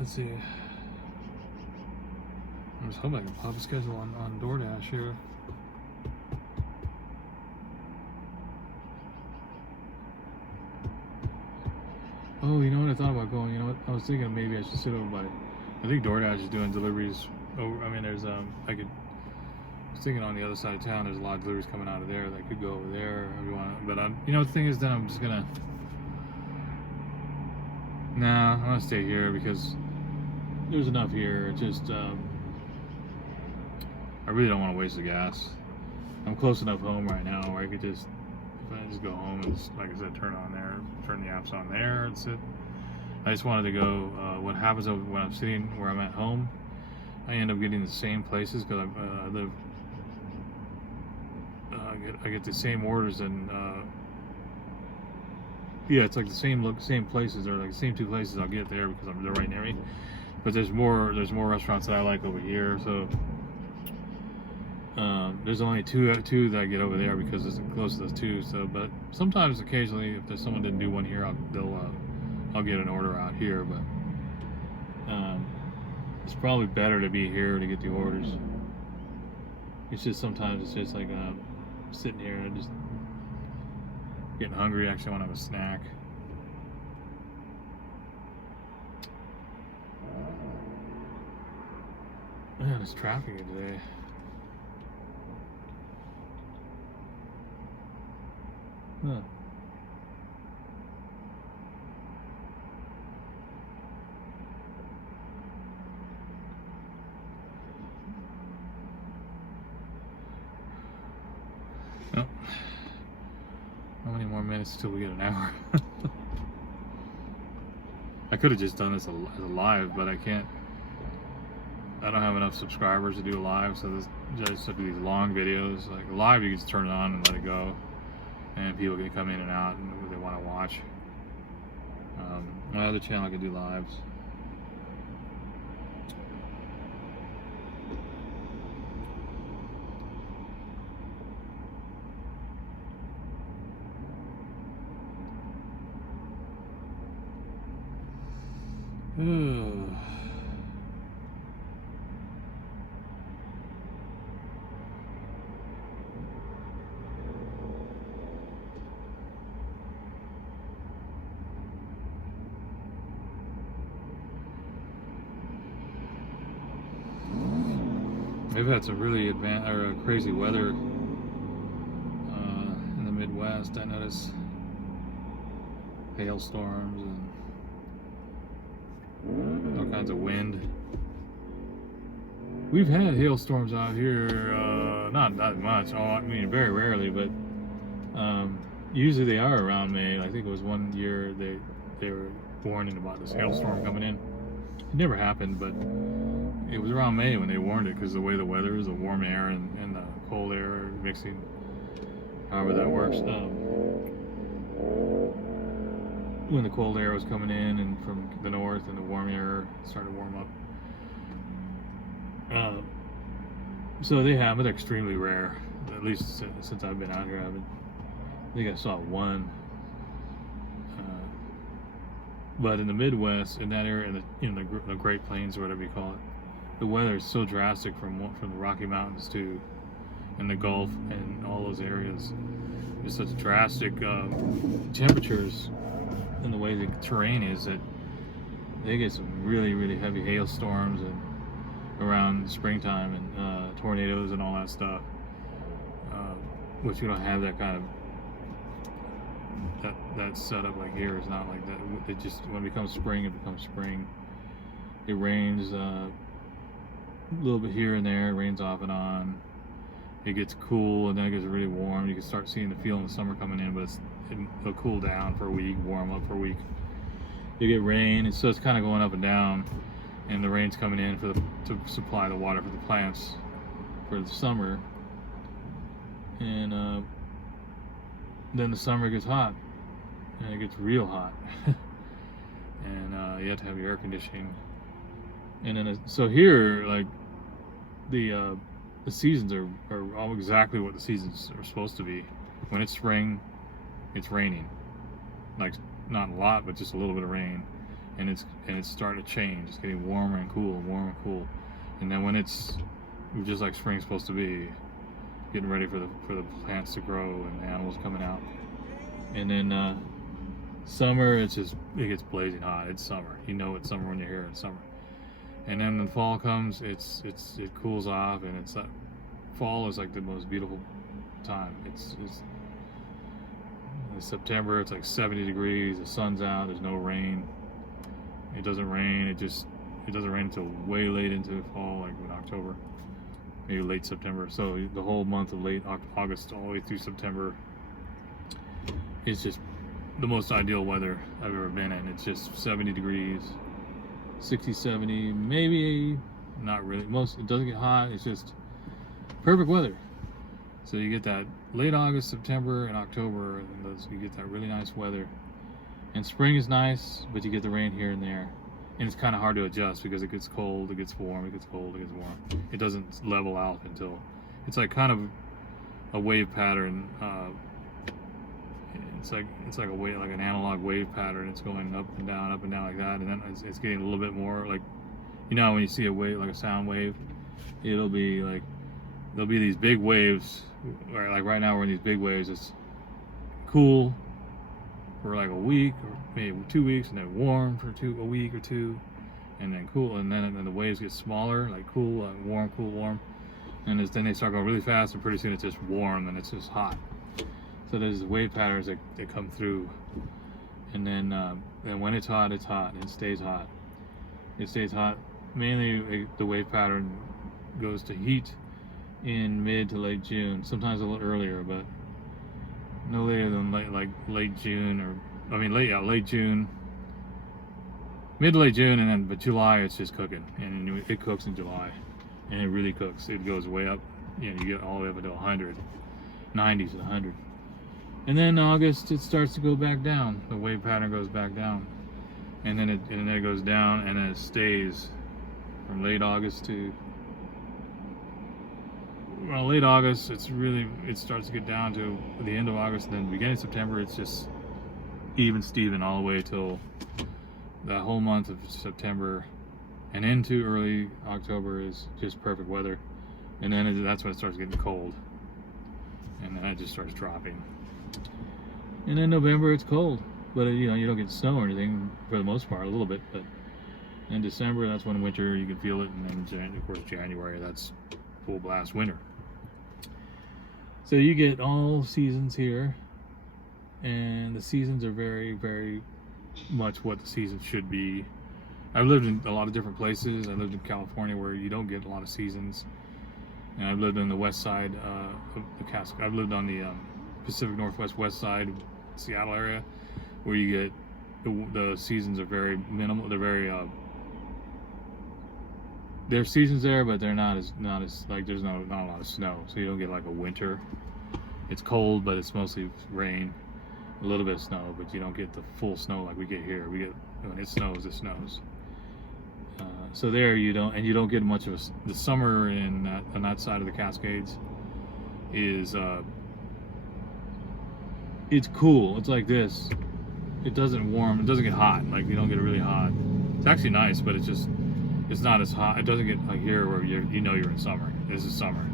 Let's see. I'm just hoping I can pop a schedule on DoorDash here. Oh, you know what I thought about going? You know what? I was thinking maybe I should sit over by. I think DoorDash is doing deliveries. Oh, I mean, there's I was thinking on the other side of town, there's a lot of deliveries coming out of there. That could go over there if you want. But you know, the thing is, then I'm just gonna. Nah, I'm gonna stay here because there's enough here. It's just I really don't want to waste the gas. I'm close enough home right now where I could just, if I just go home and just, like I said, turn the apps on there and sit. I just wanted to go. What happens when I'm sitting where I'm at home, I end up getting the same places because I live. I get the same orders and. Yeah, it's like the same places. They're like the same two places I'll get there because they're right near me. But there's more restaurants that I like over here. So there's only two that I get over there because it's close to those two. So, but sometimes, occasionally, if there's someone didn't do one here, I'll get an order out here. But it's probably better to be here to get the orders. It's just sometimes it's just like sitting here and just. Getting hungry, actually want to have a snack. Man, there's traffic today. Huh. Oh. How many more minutes till we get an hour? I could have just done this as a live, but I can't. I don't have enough subscribers to do a live, so this just have to do these long videos. Like a live, you can just turn it on and let it go, and people can come in and out and what they want to watch. My other channel, I can do lives. We've had some really crazy weather in the Midwest. I noticed hailstorms and all kinds of wind. We've had hailstorms out here, not that much. I mean, very rarely, but usually they are around May. I think it was one year they were warning about this hailstorm coming in. It never happened, but it was around May when they warned it because the way the weather is, the warm air and the cold air mixing, however that works. When the cold air was coming in and from the north and the warm air started to warm up. So they have it extremely rare, at least since I've been out here. I think I saw one. But in the Midwest, in that area, in the Great Plains or whatever you call it, the weather is so drastic from the Rocky Mountains to and the Gulf and all those areas. There's such drastic temperatures and the way the terrain is that they get some really, really heavy hailstorms and around springtime and tornadoes and all that stuff, which we don't have that kind of that setup like here. Is not like that. It just, when it becomes spring, it becomes spring. It rains a little bit here and there. It rains off and on. It gets cool and then it gets really warm. You can start seeing the feeling of summer coming in, but it'll cool down for a week, warm up for a week. You get rain, and so it's kind of going up and down, and the rain's coming in to supply the water for the plants for the summer. And then the summer gets hot, and it gets real hot, and you have to have your air conditioning. And then so here, like the seasons are all exactly what the seasons are supposed to be. When it's spring, it's raining, like not a lot, but just a little bit of rain, and it's starting to change. It's getting warmer and cool, warmer and cool, and then when it's just like spring's supposed to be, getting ready for the plants to grow and the animals coming out. And then summer, it gets blazing hot. It's summer. You know it's summer when you're here in summer. And then when fall comes, it cools off, and it's like fall is like the most beautiful time. It's in September, it's like 70 degrees, the sun's out, there's no rain. It doesn't rain. It doesn't rain until way late into fall, like in October, maybe late September. So the whole month of late August all the way through September is just the most ideal weather I've ever been in. It's just 70 degrees, 60, 70, maybe not really. It doesn't get hot. It's just perfect weather. So you get that late August, September, and October, and you get that really nice weather. And spring is nice, but you get the rain here and there. And it's kind of hard to adjust because it gets cold, it gets warm, it gets cold, it gets warm. It doesn't level out until it's like kind of a wave pattern. It's like a wave, like an analog wave pattern. It's going up and down like that, and then it's getting a little bit more like, you know, when you see a wave, like a sound wave, it'll be like there'll be these big waves. Where, like right now we're in these big waves. It's cool for like a week or maybe 2 weeks, and then warm for a week or two, and then cool, and then the waves get smaller, like cool, warm, cool, warm, and then they start going really fast, and pretty soon it's just warm and it's just hot. So there's wave patterns that come through, and then when it's hot, and it stays hot. It stays hot. Mainly the wave pattern goes to heat in mid to late June, sometimes a little earlier, but no later than late June, late June, mid to late June, and then but July it's just cooking, and it cooks in July, and it really cooks. It goes way up, you get all the way up into 100, 90s and 100. And then August it starts to go back down. The wave pattern goes back down, and then it goes down, and then it stays from late August to late August. It starts to get down to the end of August, and then beginning of September it's just even Steven all the way till that whole month of September and into early October is just perfect weather, and then that's when it starts getting cold, and then it just starts dropping. And then November it's cold, but you don't get snow or anything for the most part, a little bit. But in December, that's when winter, you can feel it, and then of course January, that's full blast winter. So you get all seasons here, and the seasons are very, very much what the seasons should be. I've lived in a lot of different places. I lived in California where you don't get a lot of seasons, and I've lived on the west side of the Cascade. I've lived on the Pacific Northwest west side, Seattle area, where you get the seasons are very minimal. They're very there's seasons there, but they're not as like there's not a lot of snow, so you don't get like a winter. It's cold, but it's mostly rain, a little bit of snow, but you don't get the full snow like we get here. We get, when it snows, it snows. So there you don't get much of the summer on that side of the Cascades is it's cool. It's like this. It doesn't warm. It doesn't get hot. Like you don't get really hot. It's actually nice, but it's not as hot. It doesn't get like here where you know you're in summer. This is summer.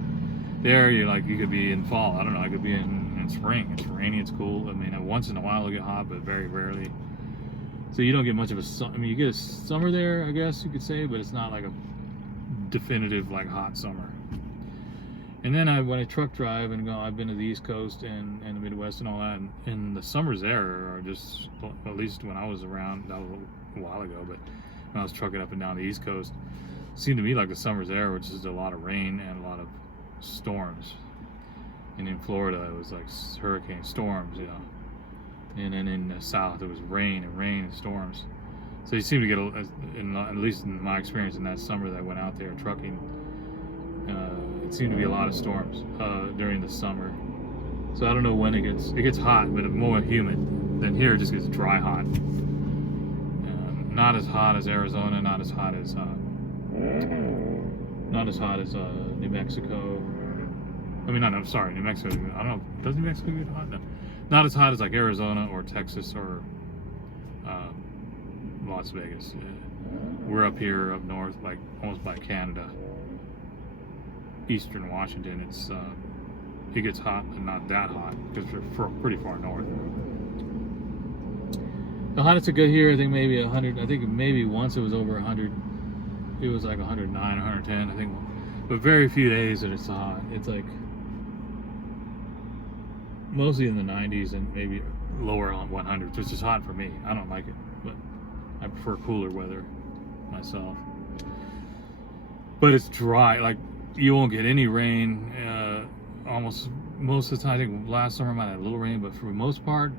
There you could be in fall. I don't know. I could be in spring. It's rainy. It's cool. I mean, once in a while it'll get hot, but very rarely. So you don't get much of a. I mean, you get a summer there, I guess you could say, but it's not like a definitive like hot summer. And then when I truck drive and go, I've been to the East Coast and the Midwest and all that, and the summers there are just, at least when I was around, that was a while ago, but when I was trucking up and down the East Coast, it seemed to me like the summers there, which is a lot of rain and a lot of storms. And in Florida, it was like hurricane storms, you know. And then in the South, it was rain and storms. So you seem to get, at least in my experience in that summer that I went out there trucking, it seemed to be a lot of storms during the summer. So I don't know when it gets hot, but more humid. Then here it just gets dry hot. Not as hot as Arizona, not as hot as New Mexico. I mean, I'm sorry, New Mexico. I don't know. Does New Mexico get hot? No. Not as hot as like Arizona or Texas or Las Vegas. We're up here, up north, like almost by Canada. Eastern Washington, it gets hot, but not that hot because we're pretty far north. The hottest it got here, I think maybe 100. I think maybe once it was over 100. It was like 109, 110, I think. But very few days that it's hot. It's like mostly in the 90s and maybe lower on 100s, which is hot for me. I don't like it, but I prefer cooler weather myself. But it's dry. Like, you won't get any rain almost most of the time. I think last summer I might have a little rain, but for the most part,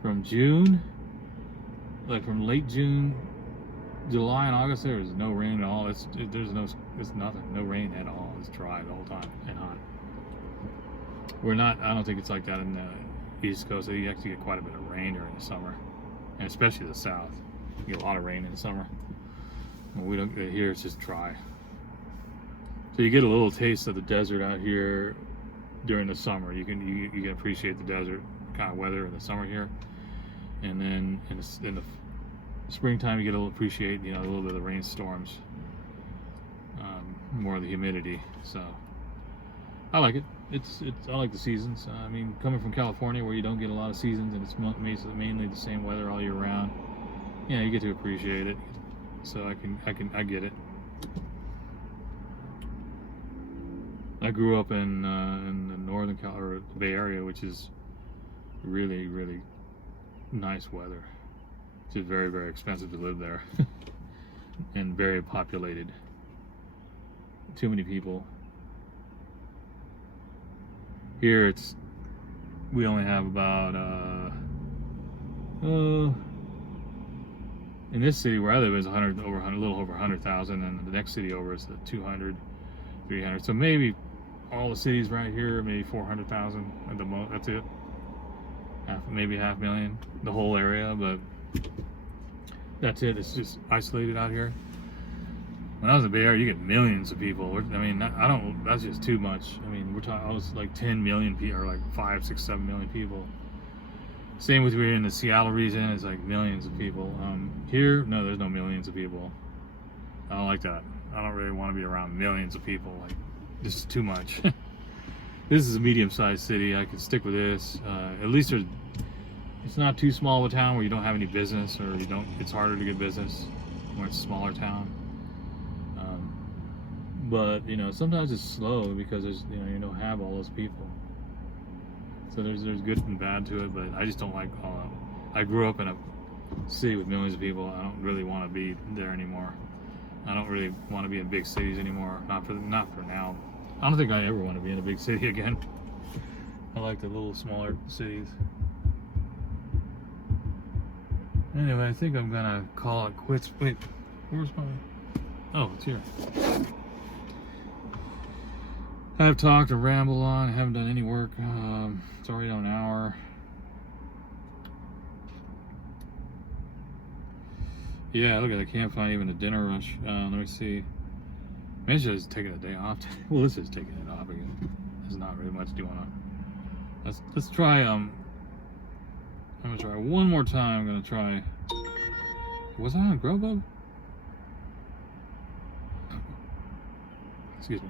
from June, like from late June, July and August, there was no rain at all. It's nothing, no rain at all. It's dry the whole time and hot. I don't think it's like that in the East Coast. You actually get quite a bit of rain during the summer, and especially the South. You get a lot of rain in the summer. Well, we don't. Here it's just dry. So you get a little taste of the desert out here during the summer. You can appreciate the desert kind of weather in the summer here, and then in the springtime you get to appreciate a little bit of the rainstorms, more of the humidity. So I like it. I like the seasons. I mean, coming from California where you don't get a lot of seasons and it's mainly the same weather all year round, you get to appreciate it. So I get it. I grew up in the Northern or the Bay Area, which is really, really nice weather. It's just very, very expensive to live there and very populated. Too many people. Here we only have about in this city where I live is a little over 100,000, and the next city over is 200, 300. So maybe all the cities right here, maybe 400,000 at the most. That's it. Maybe 500,000, the whole area, but that's it. It's just isolated out here. When I was in the Bay Area, you get millions of people. I mean, that's just too much. I mean, I was like 10 million people, or like 5, 6, 7 million people. Same with we're in the Seattle region, it's like millions of people. Here, no, there's no millions of people. I don't like that. I don't really want to be around millions of people. Like, this is too much. This is a medium-sized city. I can stick with this. At least it's not too small of a town where you don't have any business, or it's harder to get business when it's a smaller town. But sometimes it's slow because there's you don't have all those people. So there's good and bad to it, but I just don't like all that. I grew up in a city with millions of people. I don't really want to be there anymore. I don't really want to be in big cities anymore. Not for now. I don't think I ever want to be in a big city again. I like the little smaller cities. Anyway, I think I'm gonna call it quits. Wait, where's my? Oh, it's here. I've talked and rambled on. I haven't done any work. It's already on an hour. Yeah, look at I can't find even a dinner rush. Let me see. Maybe I should have taken a day off. Well, this is taking it off again. There's not really much going on. Let's try I'm gonna try one more time. I'm gonna try. Was I on Grubhub? Excuse me.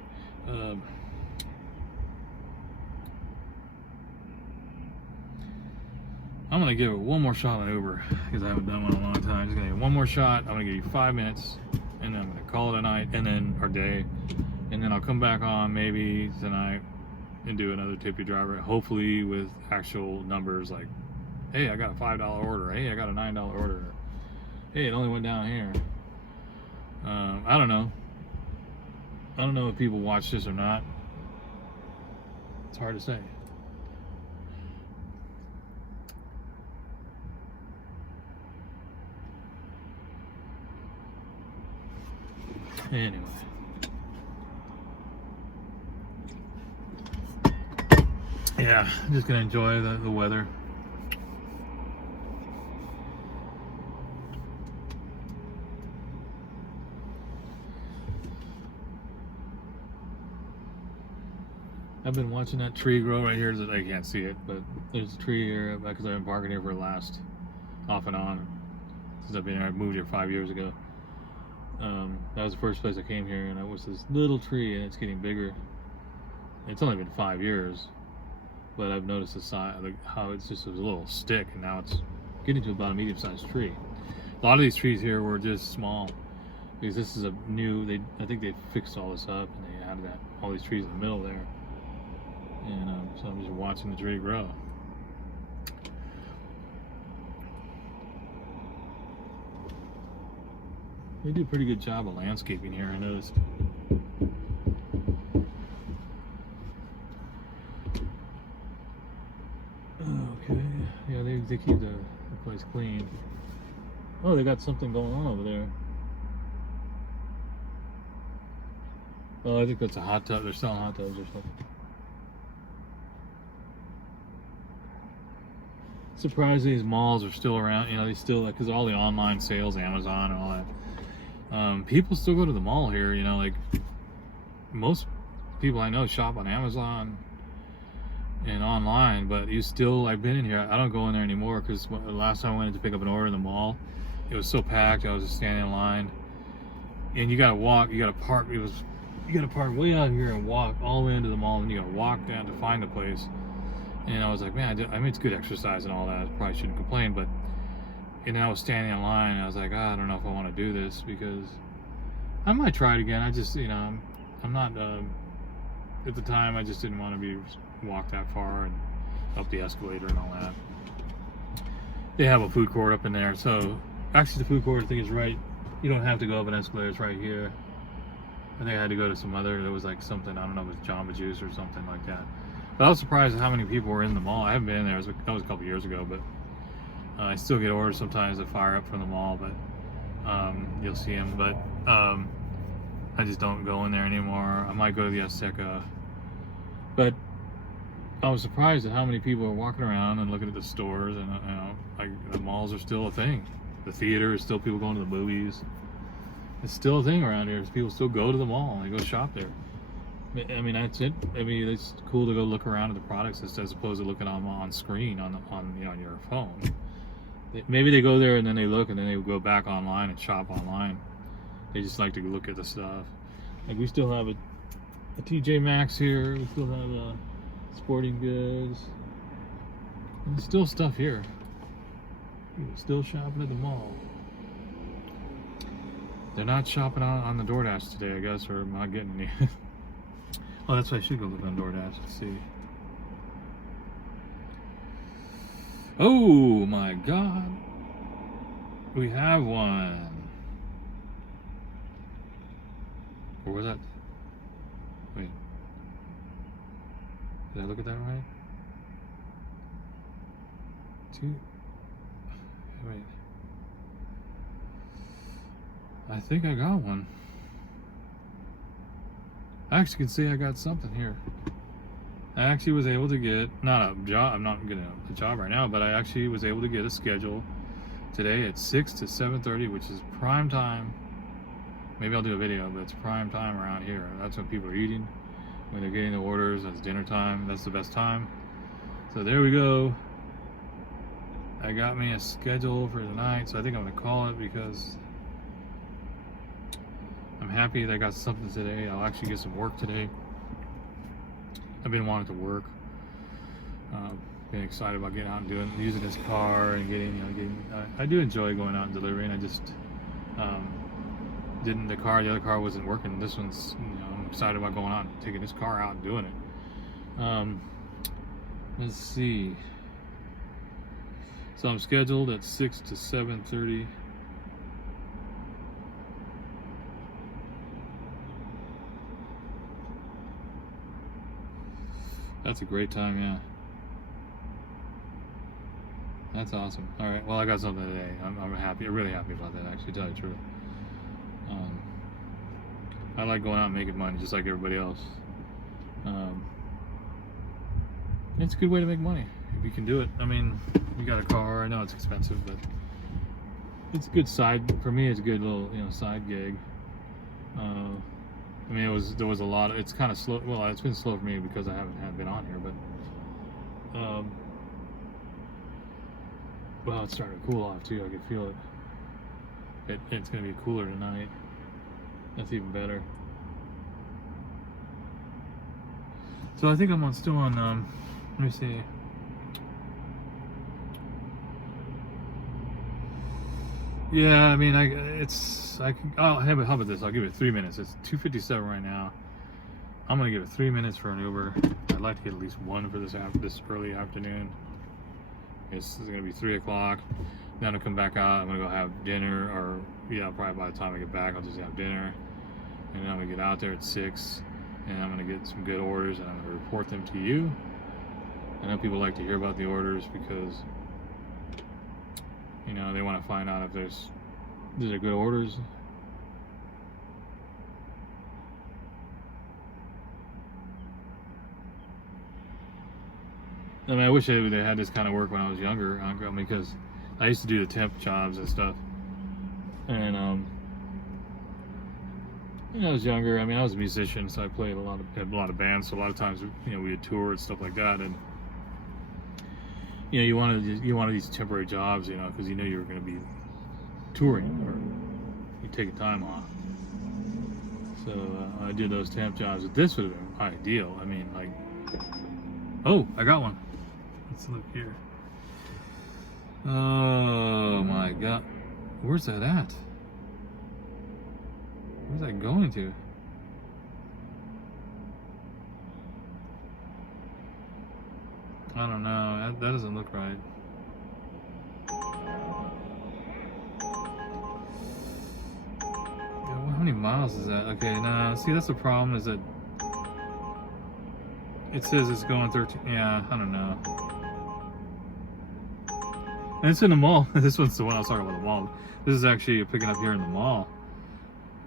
I'm gonna give it one more shot on Uber because I haven't done one in a long time. I'm just gonna give it one more shot. I'm gonna give you 5 minutes, and then I'm gonna call it a night, and then our day, and then I'll come back on maybe tonight and do another tip your driver. Hopefully with actual numbers like, hey, I got a $5 order. Hey, I got a $9 order. Hey, it only went down here. I don't know. I don't know if people watch this or not. It's hard to say. Anyway. Yeah, I'm just gonna enjoy the weather. I've been watching that tree grow right here. I can't see it, but there's a tree here because I've been parking here for the last off and on since I've been here. I moved here 5 years ago. That was the first place I came here, and it was this little tree, and it's getting bigger. It's only been 5 years, but I've noticed the size, like how it's just a little stick, and now it's getting to about a medium-sized tree. A lot of these trees here were just small because this is a new. I think they fixed all this up, and they added all these trees in the middle there. And so I'm just watching the tree grow. They do a pretty good job of landscaping here, I noticed. Okay, yeah, they keep the place clean. Oh, they got something going on over there. Oh, I think that's a hot tub. They're selling hot tubs or something. Surprised these malls are still around. You know, they still, because all the online sales, Amazon and all that. People still go to the mall here. You know, like most people I know shop on Amazon and online, but I've been in here. I don't go in there anymore because the last time I went in to pick up an order in the mall, it was so packed. I was just standing in line, and you gotta walk. You gotta park. You gotta park way out here and walk all the way into the mall, and you gotta walk down to find the place. And I was like, man, I mean, it's good exercise and all that. I probably shouldn't complain, but and I was standing in line, and I was like, I don't know if I want to do this because I might try it again. I just, you know, I'm not. At the time, I just didn't want to walk that far and up the escalator and all that. They have a food court up in there, so actually the food court I think is right. You don't have to go up an escalator; it's right here. I think I had to go to some other. There was like something, I don't know, with Jamba Juice or something like that. But I was surprised at how many people were in the mall. I haven't been in there. That was a couple years ago, but I still get orders sometimes that fire up from the mall. But you'll see them. But I just don't go in there anymore. I might go to the Azteca. But I was surprised at how many people are walking around and looking at the stores, and you know, like the malls are still a thing. The theater is still people going to the movies. It's still a thing around here. People still go to the mall and they go shop there. I mean, that's it. I mean, it's cool to go look around at the products as opposed to looking on screen on you know, on your phone. Maybe they go there and then they look and then they go back online and shop online. They just like to look at the stuff. Like we still have a TJ Maxx here. We still have Sporting Goods. And there's still stuff here. People still shopping at the mall. They're not shopping on the DoorDash today, I guess, or I'm not getting any. Oh, that's why I should go look on DoorDash. Let's see. Oh my God. We have one. Or was that? Wait. Did I look at that right? Wait. I think I got one. I actually can see I got something here. I actually was able to get, not a job, I'm not getting a job right now, but I actually was able to get a schedule today at 6 to 7:30, which is prime time. Maybe I'll do a video, but it's prime time around here. That's when people are eating, when they're getting the orders. That's dinner time. That's the best time. So there we go. I got me a schedule for tonight, so I think I'm gonna call it because I'm happy that I got something today. I'll actually get some work today. I've been wanting to work. Been excited about getting out and using this car and getting. I do enjoy going out and delivering. I just the other car wasn't working. This one's, I'm excited about going out and taking this car out and doing it. Let's see. So I'm scheduled at 6 to 7:30. That's a great time, yeah. That's awesome. All right, well, I got something today. I'm happy. I'm really happy about that, actually, to tell you the truth. I like going out and making money just like everybody else. It's a good way to make money if you can do it. I mean, you got a car. I know it's expensive, but it's a good side for me. It's a good little side gig. I mean, there was a lot of, it's kind of slow. Well, it's been slow for me because I haven't been on here, but well, it's starting to cool off too. I can feel it. It's gonna be cooler tonight. That's even better. So I think I'm still on. Let me see. Yeah, I mean, how about this? I'll give it 3 minutes. It's 2:57 right now. I'm gonna give it 3 minutes for an Uber. I'd like to get at least one for this early afternoon. It's gonna be 3 o'clock. Then I'll come back out. I'm gonna go have dinner, or probably by the time I get back, I'll just have dinner. And then I'm gonna get out there at 6, and I'm gonna get some good orders, and I'm gonna report them to you. I know people like to hear about the orders because they want to find out if these are good orders. I mean, I wish they had this kind of work when I was younger, because I used to do the temp jobs and stuff. And when I was younger, I mean, I was a musician, so I played had a lot of bands. So a lot of times, we would tour and stuff like that. And you wanted these temporary jobs, because you were going to be touring or you taking time off. So I did those temp jobs. But this would have been ideal. I mean, like, oh, I got one. Let's look here. Oh my God, where's that at? Where's that going to? I don't know. That doesn't look right. How many miles is that? Okay, now see, that's the problem, is that it says it's going 13. Yeah, I don't know. And it's in the mall. This one's the one I was talking about, the mall. This is actually picking up here in the mall.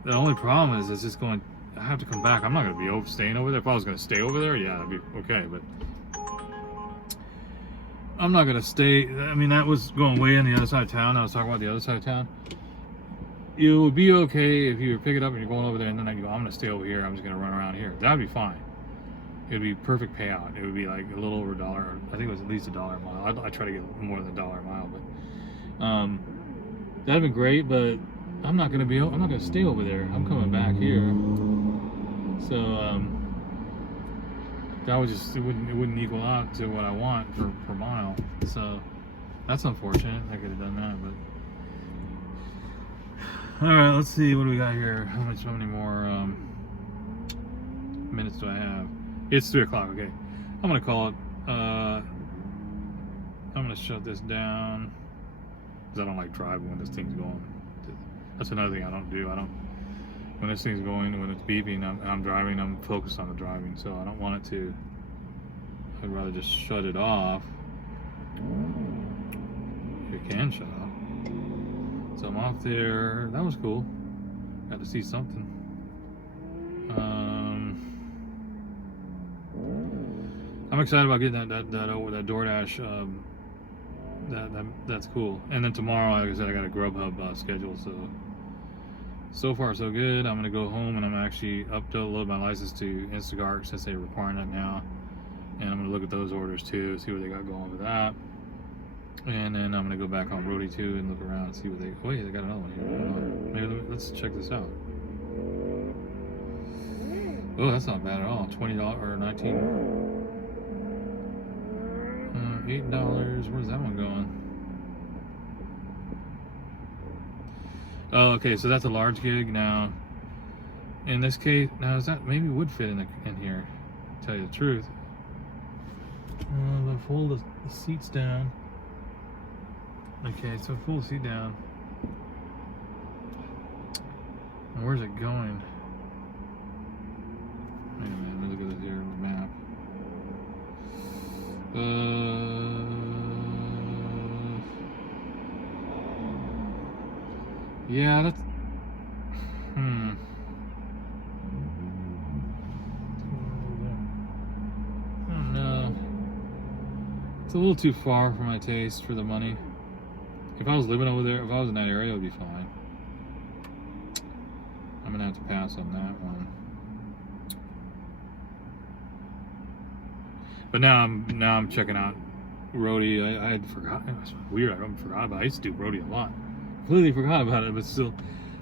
The only problem is it's just going. I have to come back. I'm not going to be staying over there. If I was going to stay over there, yeah, that'd be okay. But I'm not going to stay. I mean, that was going way on the other side of town. I was talking about the other side of town. It would be okay if you pick it up and you're going over there, and then you go, I'm going to stay over here. I'm just going to run around here. That'd be fine. It would be perfect payout. It would be like a little over $1. I think it was at least $1 a mile. I try to get more than $1 a mile, but that'd be great. But I'm not gonna stay over there. I'm coming back here. So that would it wouldn't equal out to what I want per mile. So that's unfortunate. I could have done that, but all right. Let's see, what do we got here? How many more minutes do I have? It's 3 o'clock. Okay, I'm gonna call it. I'm gonna shut this down because I don't like driving when this thing's going. That's another thing I don't do. When this thing's going, when it's beeping, I'm driving, I'm focused on the driving, so I don't want it to. I'd rather just shut it off. You can shut off. So I'm off there. That was cool. Got to see something. I'm excited about getting that DoorDash. That's cool. And then tomorrow, like I said, I got a Grubhub schedule. So far so good. I'm gonna go home and I'm actually upload my license to Instacart since they're requiring that now. And I'm gonna look at those orders too, see what they got going with that. And then I'm gonna go back on Roadie 2 and look around and see what they. Oh yeah, they got another one here. Hold on. Maybe let's check this out. Oh, that's not bad at all. $20 or $19. $8. Where's that one going? Oh, okay. So that's a large gig now. In this case, now is that maybe would fit in here? To tell you the truth. If I fold the seats down. Okay, so pull the seat down. And where's it going? Wait a minute, let me look at this here on the map. Yeah, that's. Oh no. It's a little too far for my taste for the money. If I was living over there, if I was in that area, it would be fine. I'm gonna have to pass on that one. But now I'm checking out Roadie. I had forgotten. It's weird. I forgot about it. I used to do Roadie a lot. Completely forgot about it, but still.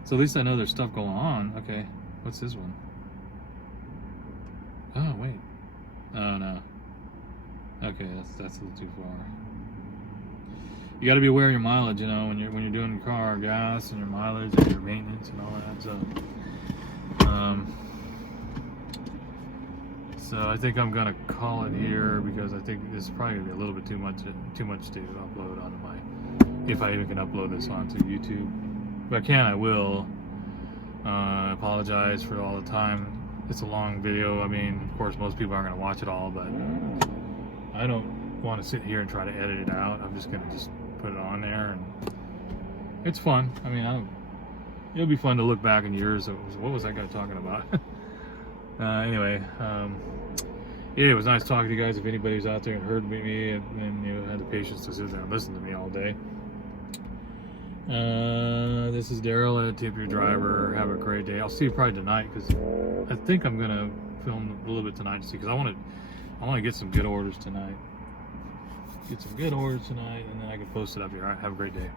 So at least I know there's stuff going on. Okay, what's this one? Oh wait. Oh no. Okay, that's a little too far. You got to be aware of your mileage, you know, when you're doing your car gas and your mileage and your maintenance and all that. So I think I'm gonna call it here because I think this is probably gonna be a little bit too much to upload onto my. If I even can upload this onto YouTube, if I can, I will. I apologize for all the time. It's a long video. I mean, of course, most people aren't gonna watch it all, but I don't want to sit here and try to edit it out. I'm just gonna put it on there, and it's fun. I mean, it'll be fun to look back in years. What was that guy talking about? Anyway, yeah, it was nice talking to you guys. If anybody's out there and heard me and you had the patience to sit there and listen to me all day. This is Daryl at Tip Your Driver. Have a great day. I'll see you probably tonight because I think I'm gonna film a little bit tonight to see because I want to get some good orders tonight. And then I can post it up here. All right, have a great day.